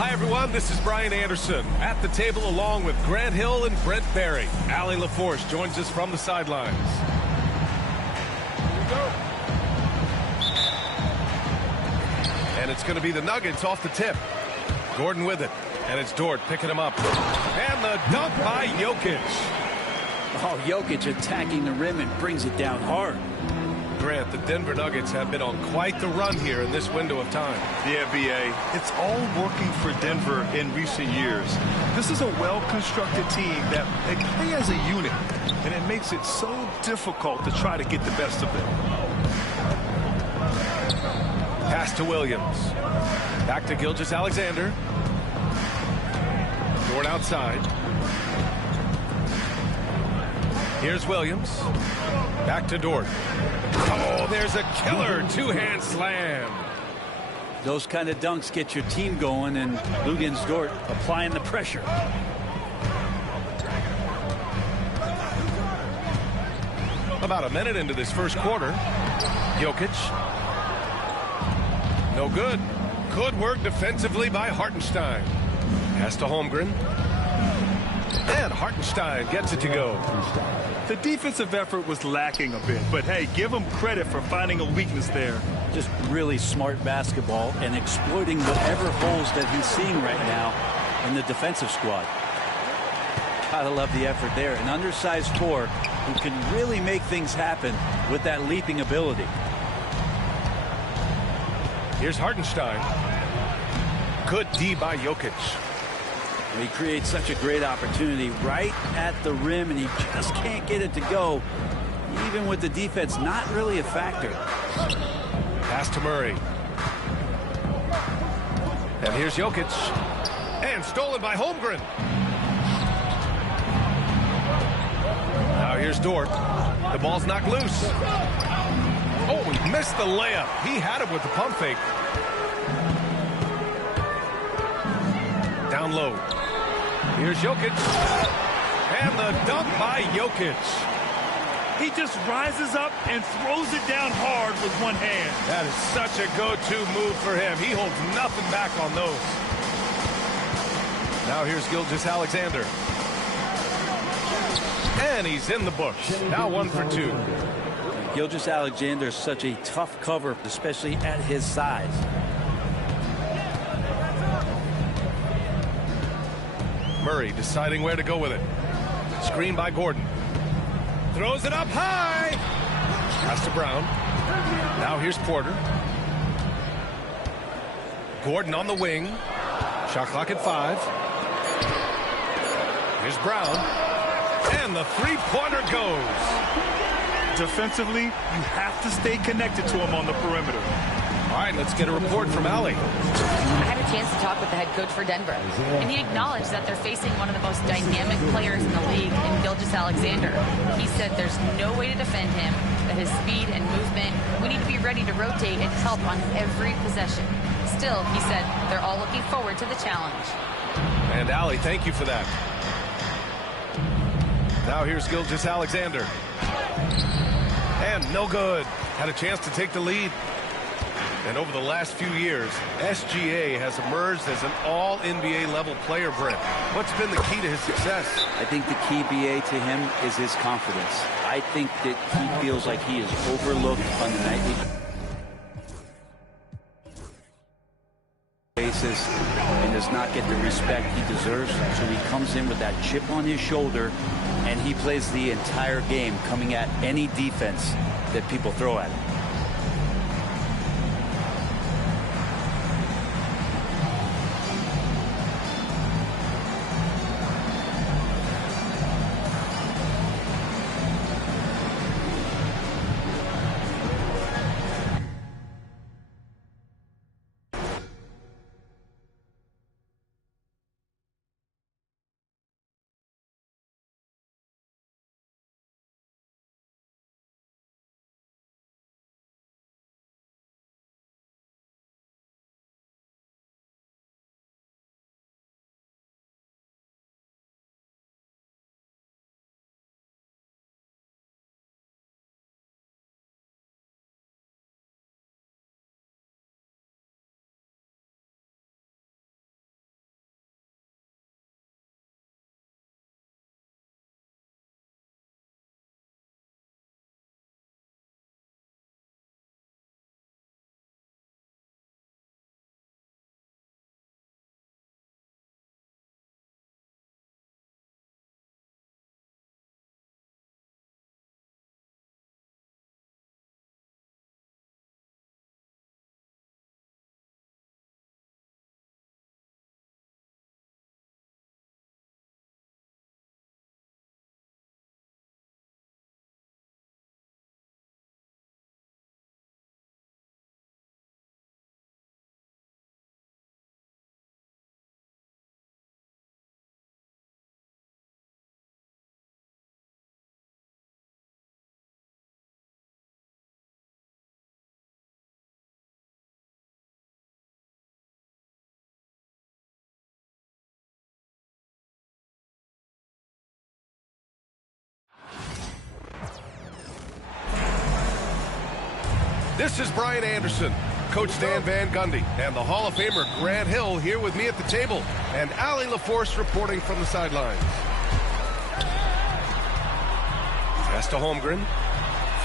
Hi, everyone. This is Brian Anderson at the table along with Grant Hill and Brent Barry. Allie LaForce joins us from the sidelines. Here we go. And it's going to be the Nuggets off the tip. Gordon with it. And it's Dort picking him up. And the dunk by Jokic. Oh, Jokic attacking the rim and brings it down hard. Grant, the Denver Nuggets have been on quite the run here in this window of time. Yeah, B.A. It's all working for Denver in recent years. This is a well-constructed team that they play as a unit, and it makes it so difficult to try to get the best of them. Pass to Williams. Back to Gilgeous-Alexander. Dort outside. Here's Williams. Back to Dort. Oh, there's a killer two-hand slam. Those kind of dunks get your team going, and Luguentz Dort applying the pressure. About a minute into this first quarter. Jokic. No good. Good work defensively by Hartenstein. Pass to Holmgren. And Hartenstein gets it to go. The defensive effort was lacking a bit, but hey, give them credit for finding a weakness there. Just really smart basketball and exploiting whatever holes that he's seeing right now in the defensive squad. Gotta love the effort there. An undersized four who can really make things happen with that leaping ability. Here's Hartenstein. Good D by Jokic. He creates such a great opportunity right at the rim, and he just can't get it to go, even with the defense not really a factor. Pass to Murray. And here's Jokic. And stolen by Holmgren. Now here's Dort. The ball's knocked loose. Oh, he missed the layup. He had it with the pump fake. Down low. Here's Jokic. And the dunk by Jokic. He just rises up and throws it down hard with one hand. That is such a go-to move for him. He holds nothing back on those. Now here's Gilgeous-Alexander. And he's in the books. Now 1 for 2. Gilgeous-Alexander is such a tough cover, especially at his size. Murray deciding where to go with it. Screen by Gordon. Throws it up high. Pass to Brown. Now here's Porter. Gordon on the wing. Shot clock at 5. Here's Brown. And the three-pointer goes. Defensively, you have to stay connected to him on the perimeter. All right, let's get a report from Allie. I had a chance to talk with the head coach for Denver, and he acknowledged that they're facing one of the most dynamic players in the league in Gilgeous-Alexander. He said there's no way to defend him, that his speed and movement, we need to be ready to rotate and help on every possession. Still, he said they're all looking forward to the challenge. And Allie, thank you for that. Now here's Gilgeous-Alexander. And no good. Had a chance to take the lead. And over the last few years, SGA has emerged as an all-NBA level player, Brent. What's been the key to his success? I think the key, BA, to him is his confidence. I think that he feels like he is overlooked on the nightly basis and does not get the respect he deserves. So he comes in with that chip on his shoulder, and he plays the entire game, coming at any defense that people throw at him. This is Brian Anderson, Coach Dan Van Gundy, and the Hall of Famer Grant Hill here with me at the table, and Allie LaForce reporting from the sidelines. Pass to Holmgren.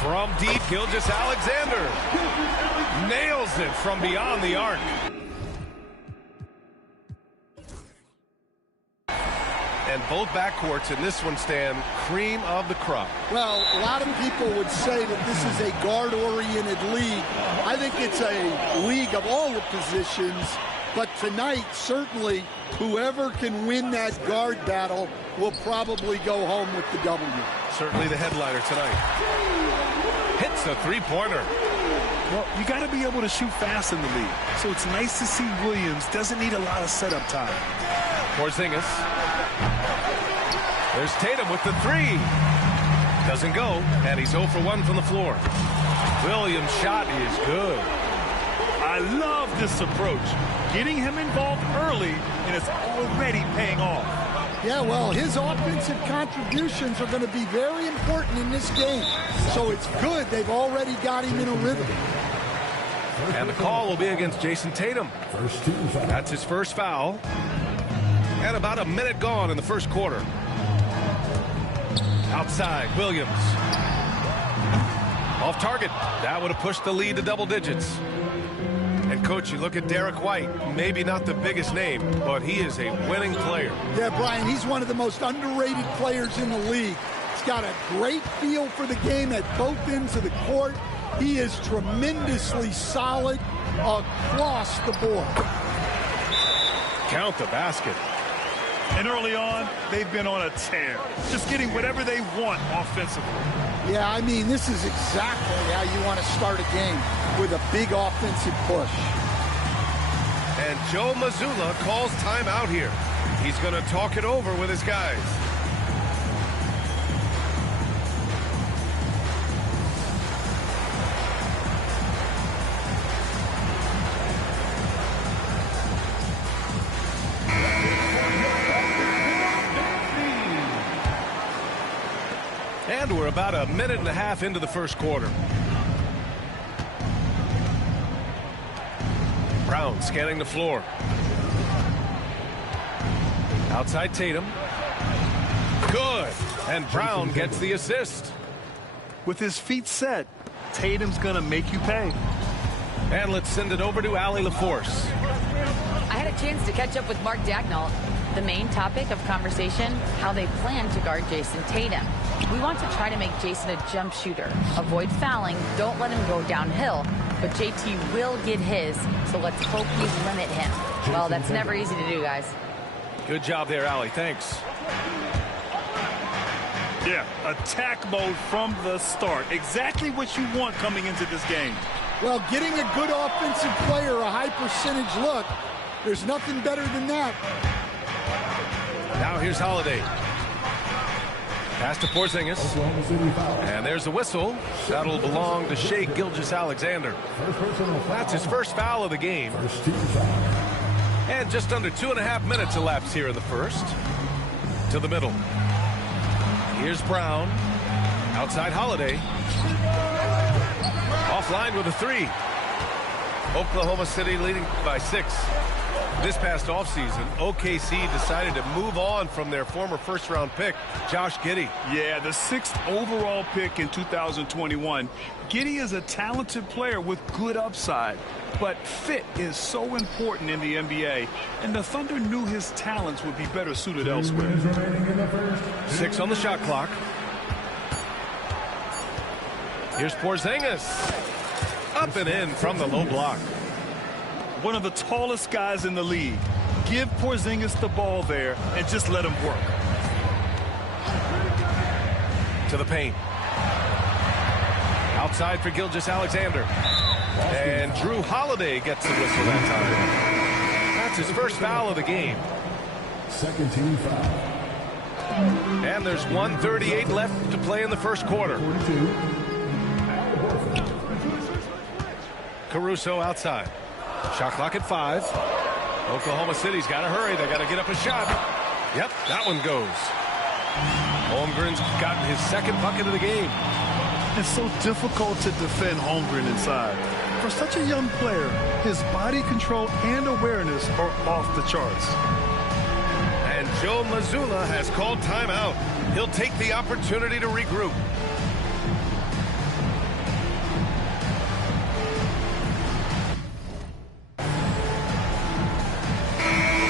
From deep, Gilgeous-Alexander nails it from beyond the arc. And both backcourts in this one stand cream of the crop. Well, a lot of people would say that this is a guard-oriented league. I think it's a league of all the positions, but tonight, certainly, whoever can win that guard battle will probably go home with the W. Certainly the headliner tonight. Hits a three-pointer. Well, you got to be able to shoot fast in the league. So it's nice to see Williams doesn't need a lot of setup time. Porzingis. There's Tatum with the three. Doesn't go, and he's 0 for 1 from the floor. Williams' shot is good. I love this approach. Getting him involved early, and it's already paying off. Yeah, well, his offensive contributions are going to be very important in this game. So it's good they've already got him in a rhythm. And the call will be against Jason Tatum. That's his first foul. And about a minute gone in the first quarter. Outside, Williams. Off target. That would have pushed the lead to double digits. And, Coach, you look at Derek White, maybe not the biggest name, but he is a winning player. Yeah, Brian, he's one of the most underrated players in the league. He's got a great feel for the game at both ends of the court. He is tremendously solid across the board. Count the basket. And early on, they've been on a tear. Just getting whatever they want offensively. Yeah, I mean, this is exactly how you want to start a game, with a big offensive push. And Joe Mazzulla calls timeout here. He's going to talk it over with his guys. And we're about a minute and a half into the first quarter. Brown scanning the floor. Outside Tatum. Good. And Brown gets the assist. With his feet set, Tatum's going to make you pay. And let's send it over to Allie LaForce. I had a chance to catch up with Mark Dagnall. The main topic of conversation, how they plan to guard Jason Tatum. We want to try to make Jason a jump shooter. Avoid fouling, don't let him go downhill. But JT will get his, so let's hope we limit him. Well, that's never easy to do, guys. Good job there, Allie. Thanks. Yeah, attack mode from the start. Exactly what you want coming into this game. Well, getting a good offensive player a high percentage look, there's nothing better than that. Now here's Holiday. Pass to Porzingis. And there's the whistle. That'll belong to Shai Gilgeous-Alexander. That's his first foul of the game. And just under 2.5 minutes elapsed here in the first. To the middle. Here's Brown. Outside Holiday. Offline with a three. Oklahoma City leading by 6. This past offseason, OKC decided to move on from their former first-round pick, Josh Giddey. Yeah, the 6th overall pick in 2021. Giddey is a talented player with good upside, but fit is so important in the NBA, and the Thunder knew his talents would be better suited elsewhere. 6 on the shot clock. Here's Porzingis. Up and in from the low block. One of the tallest guys in the league. Give Porzingis the ball there and just let him work. To the paint. Outside for Gilgeous-Alexander. And Drew Holiday gets the whistle that time. That's his first foul of the game. Second team foul. And there's 1:38 left to play in the first quarter. Caruso outside. Shot clock at 5. Oklahoma City's got to hurry. They got to get up a shot. Yep, that one goes. Holmgren's gotten his second bucket of the game. It's so difficult to defend Holmgren inside. For such a young player, his body control and awareness are off the charts. And Joe Mazzulla has called timeout. He'll take the opportunity to regroup.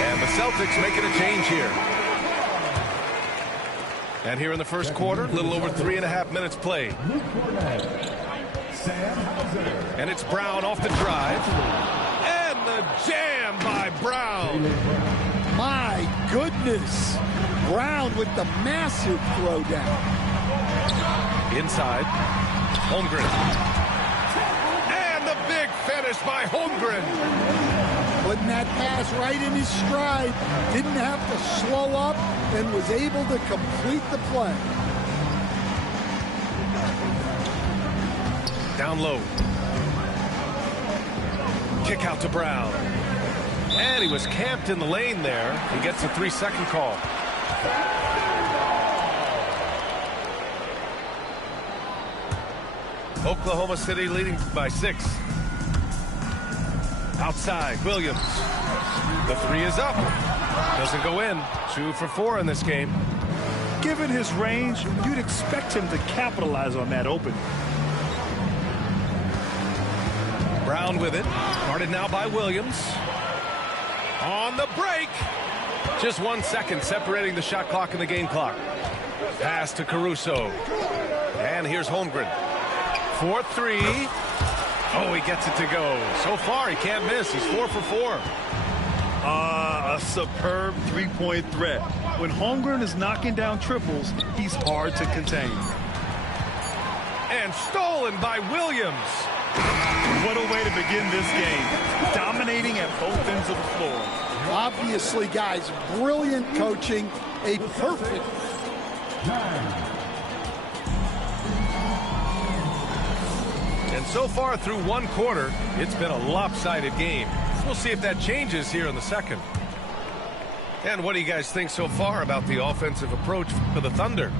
And the Celtics making a change here. And here in the first quarter, a little over 3.5 minutes played. And it's Brown off the drive. And the jam by Brown. My goodness. Brown with the massive throwdown. Inside. Holmgren. And the big finish by Holmgren. Putting that pass right in his stride. Didn't have to slow up and was able to complete the play. Down low. Kick out to Brown. And he was camped in the lane there. He gets a 3-second call. Oklahoma City leading by 6. Outside, Williams. The 3 is up. Doesn't go in. 2 for 4 in this game. Given his range, you'd expect him to capitalize on that opening. Brown with it. Guarded now by Williams. On the break. Just 1 second separating the shot clock and the game clock. Pass to Caruso. And here's Holmgren. 4-3. Oh, he gets it to go. So far, he can't miss. He's 4 for 4. A superb three-point threat. When Holmgren is knocking down triples, he's hard to contain. And stolen by Williams. What a way to begin this game. Dominating at both ends of the floor. Obviously, guys, brilliant coaching. A perfect. And so far through 1 quarter, it's been a lopsided game. We'll see if that changes here in the second. And what do you guys think so far about the offensive approach for the Thunder?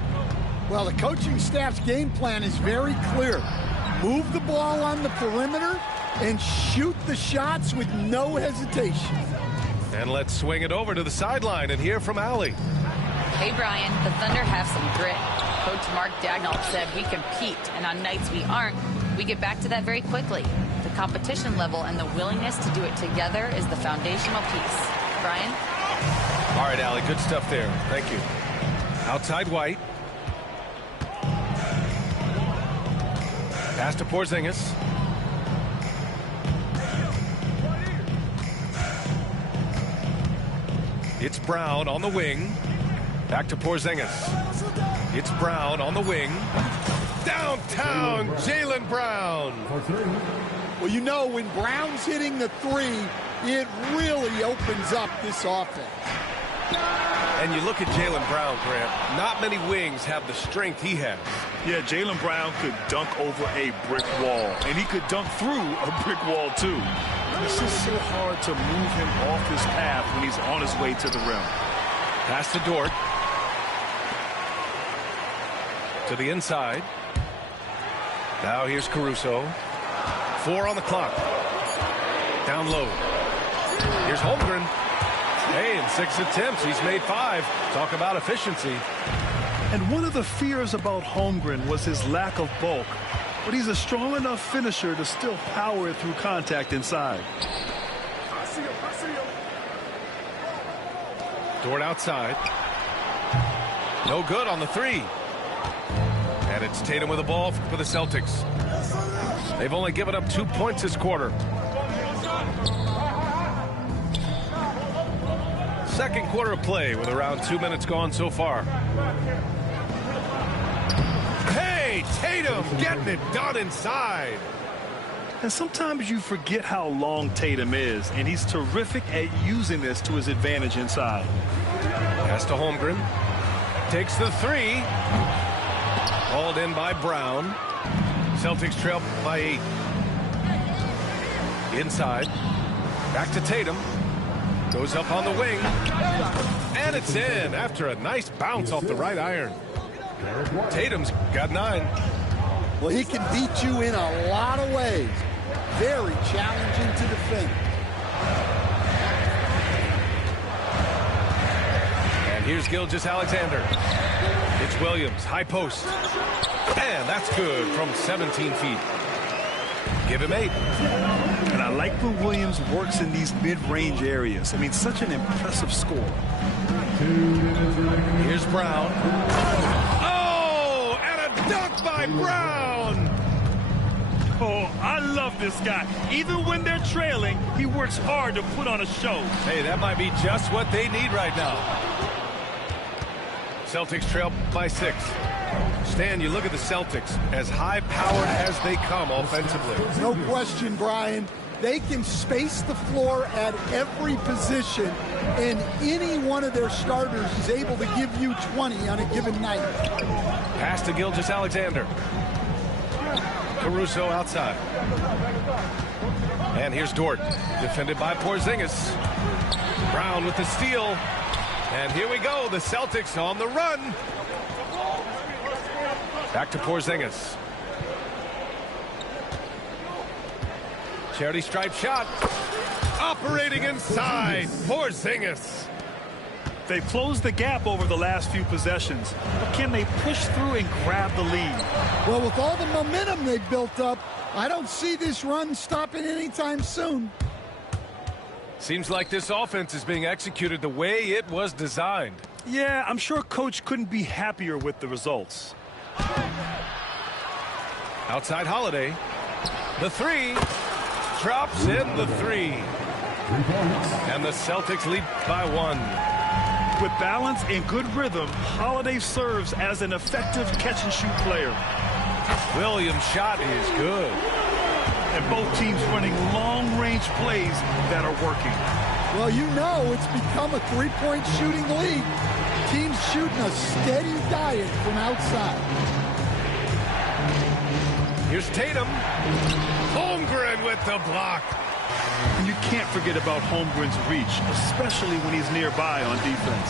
Well, the coaching staff's game plan is very clear. Move the ball on the perimeter and shoot the shots with no hesitation. And let's swing it over to the sideline and hear from Allie. Hey, Brian, the Thunder have some grit. Coach Mark Dagnall said we compete, and on nights we aren't, we get back to that very quickly. The competition level and the willingness to do it together is the foundational piece. Brian? All right, Allie, good stuff there. Thank you. Outside White. Pass to Porzingis. It's Brown on the wing. Back to Porzingis. It's Brown on the wing. Downtown, Jaylen Brown. Well, you know, when Brown's hitting the 3, it really opens up this offense. And you look at Jaylen Brown, Grant. Not many wings have the strength he has. Yeah, Jaylen Brown could dunk over a brick wall, and he could dunk through a brick wall, too. It's just so hard to move him off his path when he's on his way to the rim. Pass to Dort. To the inside. Now here's Caruso. 4 on the clock. Down low. Here's Holmgren. Hey, in 6 attempts, he's made 5. Talk about efficiency. And one of the fears about Holmgren was his lack of bulk. But he's a strong enough finisher to still power it through contact inside. Dort outside. No good on the 3. And it's Tatum with the ball for the Celtics. They've only given up 2 points this quarter. Second quarter of play with around 2 minutes gone so far. Hey, Tatum getting it done inside. And sometimes you forget how long Tatum is, and he's terrific at using this to his advantage inside. Pass to Holmgren. Takes the 3. Hauled in by Brown. Celtics trail by 8. Inside. Back to Tatum. Goes up on the wing. And it's in after a nice bounce off the right iron. Tatum's got 9. Well, he can beat you in a lot of ways. Very challenging to defend. And here's Gilgeous-Alexander. It's Williams, high post. And that's good from 17 feet. Give him 8. And I like when Williams works in these mid-range areas. I mean, such an impressive score. Here's Brown. Oh, and a dunk by Brown. Oh, I love this guy. Even when they're trailing, he works hard to put on a show. Hey, that might be just what they need right now. Celtics trail by 6. Stan, you look at the Celtics, as high-powered as they come offensively. No question, Brian. They can space the floor at every position, and any one of their starters is able to give you 20 on a given night. Pass to Gilgeous-Alexander. Caruso outside. And here's Dort, defended by Porzingis. Brown with the steal. And here we go, the Celtics on the run. Back to Porzingis. Charity stripe shot. Operating inside. Porzingis. They've closed the gap over the last few possessions, but can they push through and grab the lead? Well, with all the momentum they've built up, I don't see this run stopping anytime soon. Seems like this offense is being executed the way it was designed. Yeah, I'm sure Coach couldn't be happier with the results. Outside Holiday. The 3. Drops in the 3. And the Celtics lead by 1. With balance and good rhythm, Holiday serves as an effective catch-and-shoot player. Williams' shot is good. And both teams running long-range plays that are working. Well, you know it's become a three-point shooting league. Teams shooting a steady diet from outside. Here's Tatum. Holmgren with the block. And you can't forget about Holmgren's reach, especially when he's nearby on defense.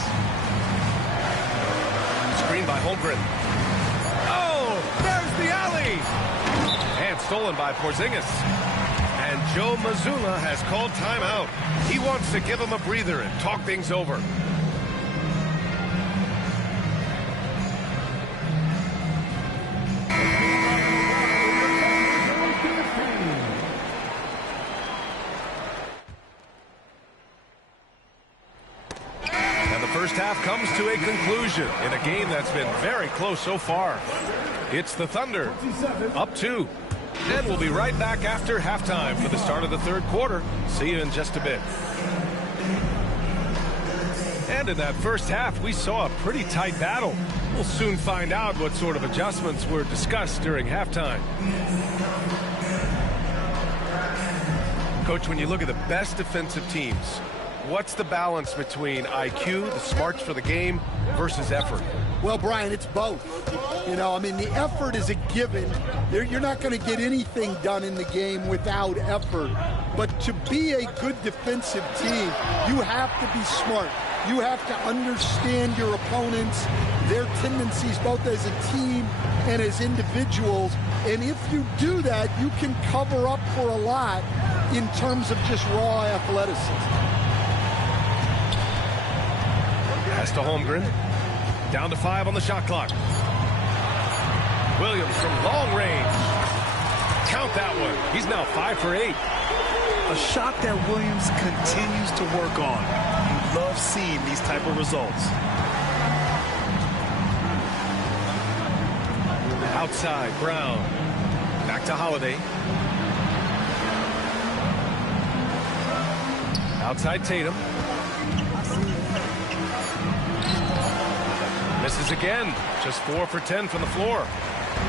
Screen by Holmgren. Oh, there's the alley. And stolen by Porzingis. And Joe Mazzulla has called timeout. He wants to give him a breather and talk things over. First half comes to a conclusion in a game that's been very close so far. It's the Thunder, up 2. And we'll be right back after halftime for the start of the third quarter. See you in just a bit. And in that first half, we saw a pretty tight battle. We'll soon find out what sort of adjustments were discussed during halftime. Coach, when you look at the best defensive teams, what's the balance between IQ, the smarts for the game, versus effort? Well, Brian, it's both. You know, I mean, the effort is a given. You're not going to get anything done in the game without effort. But to be a good defensive team, you have to be smart. You have to understand your opponents, their tendencies, both as a team and as individuals. And if you do that, you can cover up for a lot in terms of just raw athleticism. Pass to Holmgren. Down to 5 on the shot clock. Williams from long range. Count that one. He's now 5 for 8. A shot that Williams continues to work on. You love seeing these type of results. Outside, Brown. Back to Holiday. Outside Tatum. Misses again. Just 4 for 10 from the floor.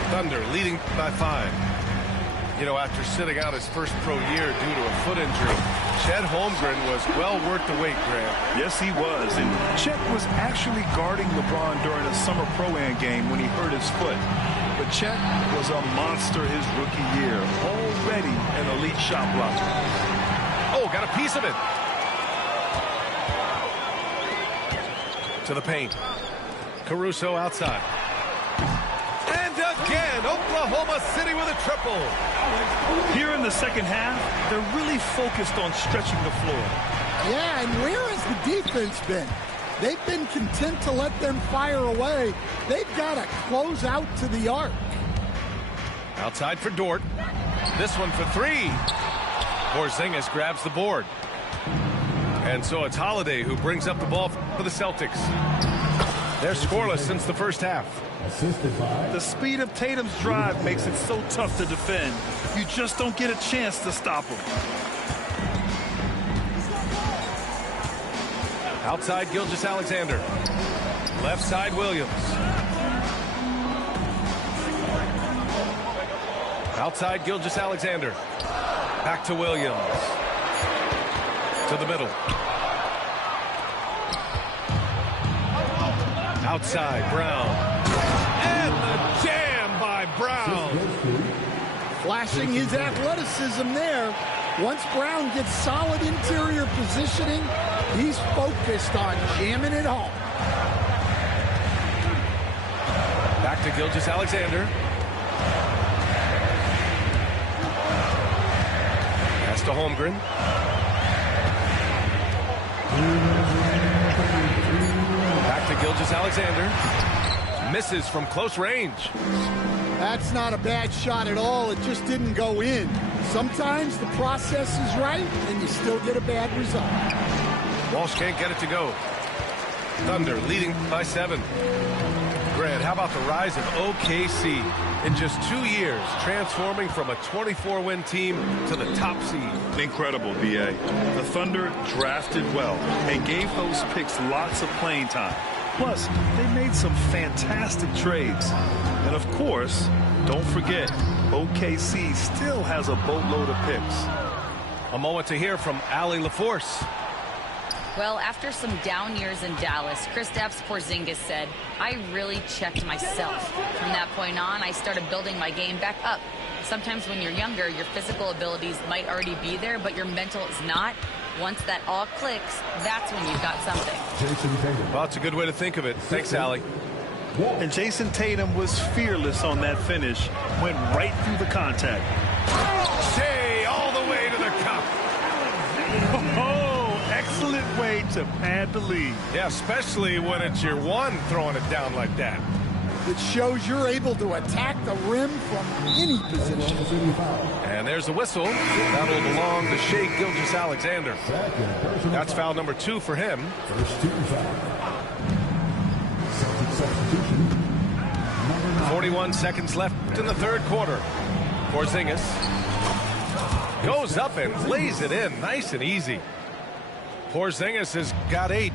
Thunder leading by 5. You know, after sitting out his first pro year due to a foot injury, Chet Holmgren was well worth the wait, Graham. Yes, he was. And Chet was actually guarding LeBron during a summer pro-am game when he hurt his foot. But Chet was a monster his rookie year. Already an elite shot blocker. Oh, got a piece of it. To the paint. Caruso outside. And again, Oklahoma Oklahoma City with a triple. Here in the second half, they're really focused on stretching the floor. Yeah, and where has the defense been? They've been content to let them fire away. They've got to close out to the arc. Outside for Dort. This one for three. Porzingis grabs the board. And so it's Holiday who brings up the ball for the Celtics. They're scoreless since the first half. The speed of Tatum's drive makes it so tough to defend. You just don't get a chance to stop him. Outside Gilgeous-Alexander. Left side Williams. Outside Gilgeous-Alexander. Back to Williams. To the middle. Outside Brown. And the jam by Brown. Flashing his athleticism there. Once Brown gets solid interior positioning, he's focused on jamming it home. Back to Gilgeous-Alexander. Pass to Holmgren. Back to Gilgeous-Alexander. Misses from close range. That's not a bad shot at all. It just didn't go in. Sometimes the process is right, and you still get a bad result. Walsh can't get it to go. Thunder leading by 7. Grant, how about the rise of OKC in just 2 years, transforming from a 24-win team to the top seed? Incredible, B.A. The Thunder drafted well and gave those picks lots of playing time. Plus, they made some fantastic trades. And of course, don't forget, OKC still has a boatload of picks. A moment to hear from Allie LaForce. Well, after some down years in Dallas, Kristaps Porzingis said, I really checked myself. From that point on, I started building my game back up. Sometimes when you're younger, your physical abilities might already be there, but your mental is not. Once that all clicks, that's when you've got something. Well, it's a good way to think of it. Thanks, Allie. And Jason Tatum was fearless on that finish, went right through the contact. Shea all the way to the cup. Oh, excellent way to pad the lead. Yeah, especially when it's your one throwing it down like that. It shows you're able to attack the rim from any position. And there's the whistle. That'll belong to Shea Gilgeous-Alexander. That's foul number 2 for him. 41 seconds left in the third quarter. Porzingis goes up and lays it in nice and easy. Porzingis has got 8.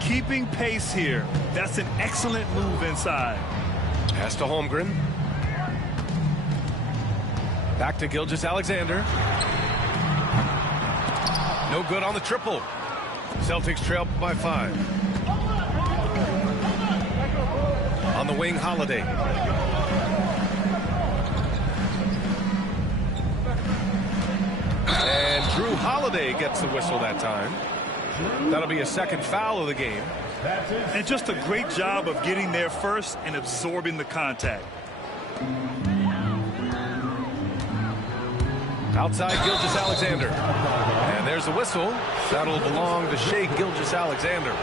Keeping pace here. That's an excellent move inside. Pass to Holmgren. Back to Gilgeous-Alexander. No good on the triple. Celtics trail by 5. On the wing, Holiday. And Drew Holiday gets the whistle that time. That'll be a second foul of the game. And just a great job of getting there first and absorbing the contact. Outside Gilgeous-Alexander. And there's the whistle. That'll belong to Shea Gilgeous-Alexander.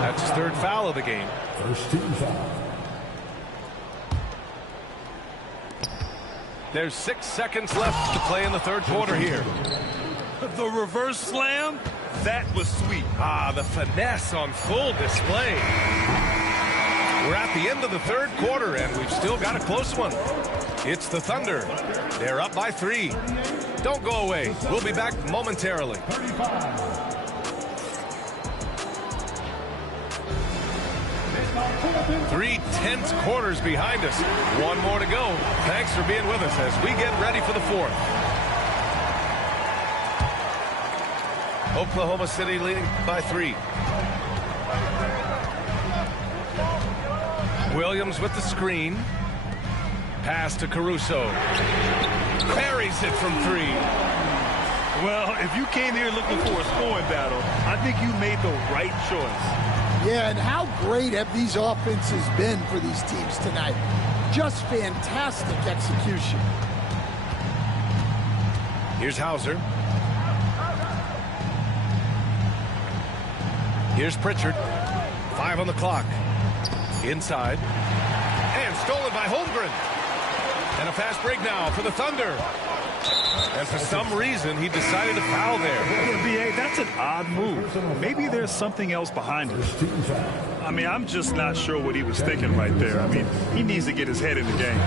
That's his third foul of the game. There's 6 seconds left to play in the third quarter here. The reverse slam, that was sweet. Ah, the finesse on full display. We're at the end of the third quarter, and we've still got a close one. It's the Thunder. They're up by 3. Don't go away. We'll be back momentarily. 3 tense quarters behind us. 1 more to go. Thanks for being with us as we get ready for the 4th. Oklahoma City leading by 3. Williams with the screen. Pass to Caruso. Buries it from 3. Well, if you came here looking for a scoring battle, I think you made the right choice. Yeah, and how great have these offenses been for these teams tonight? Just fantastic execution. Here's Hauser. Here's Pritchard. 5 on the clock. Inside. And stolen by Holmgren. And a fast break now for the Thunder. And for some reason, he decided to foul there. Yeah, B.A., that's an odd move. Maybe there's something else behind it. I mean, I'm just not sure what he was thinking right there. I mean, he needs to get his head in the game.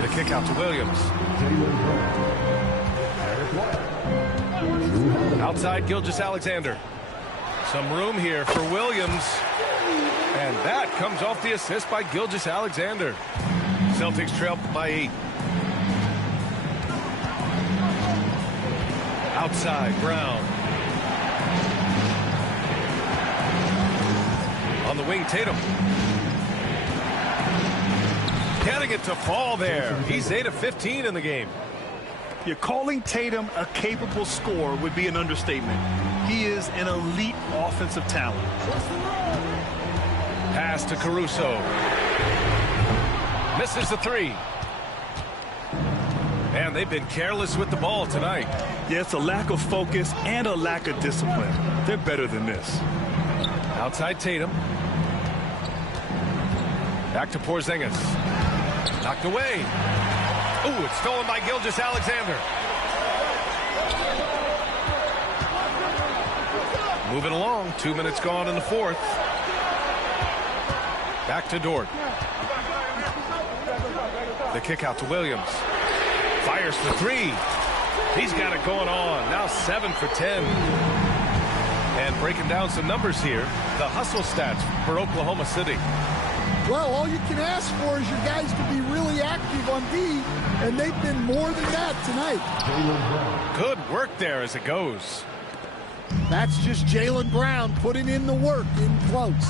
The kick out to Williams. Outside, Gilgeous-Alexander. Some room here for Williams. And that comes off the assist by Gilgeous-Alexander. Celtics trail by 8. Outside, Brown. On the wing, Tatum. Getting it to fall there. He's 8 of 15 in the game. You're calling Tatum a capable scorer would be an understatement. He is an elite offensive talent. Pass to Caruso. Misses the 3. And they've been careless with the ball tonight. Yeah, it's a lack of focus and a lack of discipline. They're better than this. Outside Tatum. Back to Porzingis. Knocked away. Ooh, it's stolen by Gilgeous-Alexander. Moving along. 2 minutes gone in the fourth. Back to Dort. The kick out to Williams. Fires for 3. He's got it going on. Now 7 for 10. And breaking down some numbers here. The hustle stats for Oklahoma City. Well, all you can ask for is your guys to be really active on D, and they've been more than that tonight. Good work there as it goes. That's just Jaylen Brown putting in the work in close.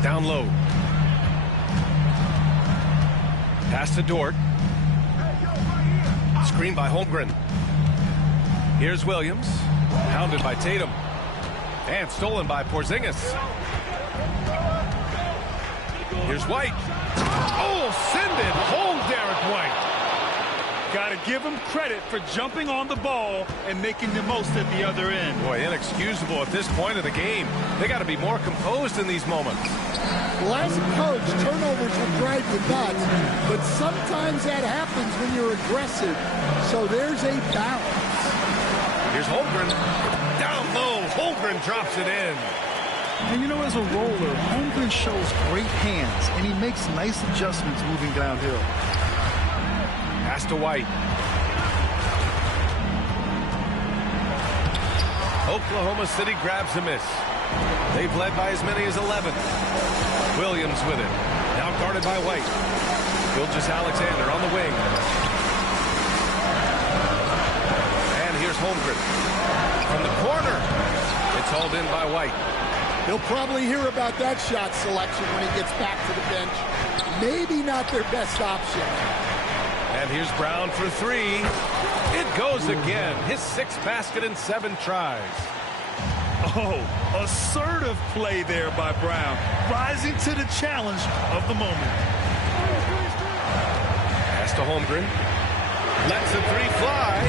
Down low. Pass to Dort. Screen by Holmgren. Here's Williams. Hounded by Tatum. And stolen by Porzingis. Here's White. Oh, send it home, Derek White. Got to give him credit for jumping on the ball and making the most at the other end. Boy, inexcusable at this point of the game. They got to be more composed in these moments. Well, as a coach, turnovers will drive you nuts, but sometimes that happens when you're aggressive. So there's a balance. Here's Holmgren. Down low. Holmgren drops it in. And you know, as a roller, Holmgren shows great hands, and he makes nice adjustments moving downhill. Pass to White. Oklahoma City grabs a miss. They've led by as many as 11. Williams with it. Now guarded by White. Gilgeous-Alexander on the wing. And here's Holmgren. From the corner. It's hauled in by White. He'll probably hear about that shot selection when he gets back to the bench. Maybe not their best option. And here's Brown for 3. It goes again. His 6th basket in 7 tries. Oh, assertive play there by Brown. Rising to the challenge of the moment. Pass to Holmgren. Lets the 3 fly.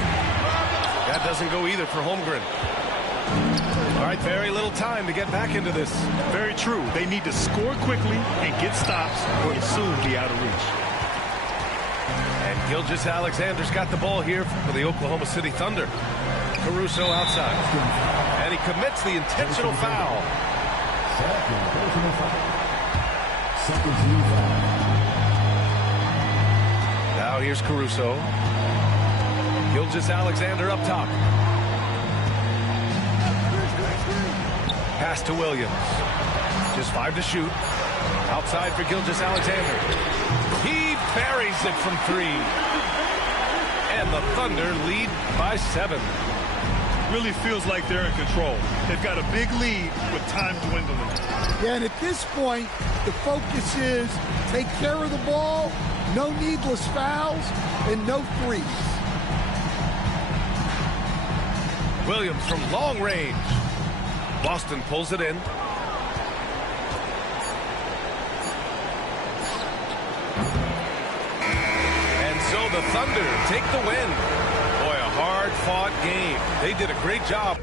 That doesn't go either for Holmgren. All right, very little time to get back into this. Very true. They need to score quickly and get stops or it'll soon be out of reach. And Gilgeous-Alexander's got the ball here for the Oklahoma City Thunder. Caruso outside. And he commits the intentional foul. Now here's Caruso. Gilgeous-Alexander up top. Pass to Williams. Just 5 to shoot. Outside for Gilgeous-Alexander. He buries it from 3. And the Thunder lead by 7. Really feels like they're in control. They've got a big lead with time dwindling. Yeah, and at this point, the focus is take care of the ball, no needless fouls, and no threes. Williams from long range. Boston pulls it in. the Thunder take the win. Boy, a hard-fought game. They did a great job.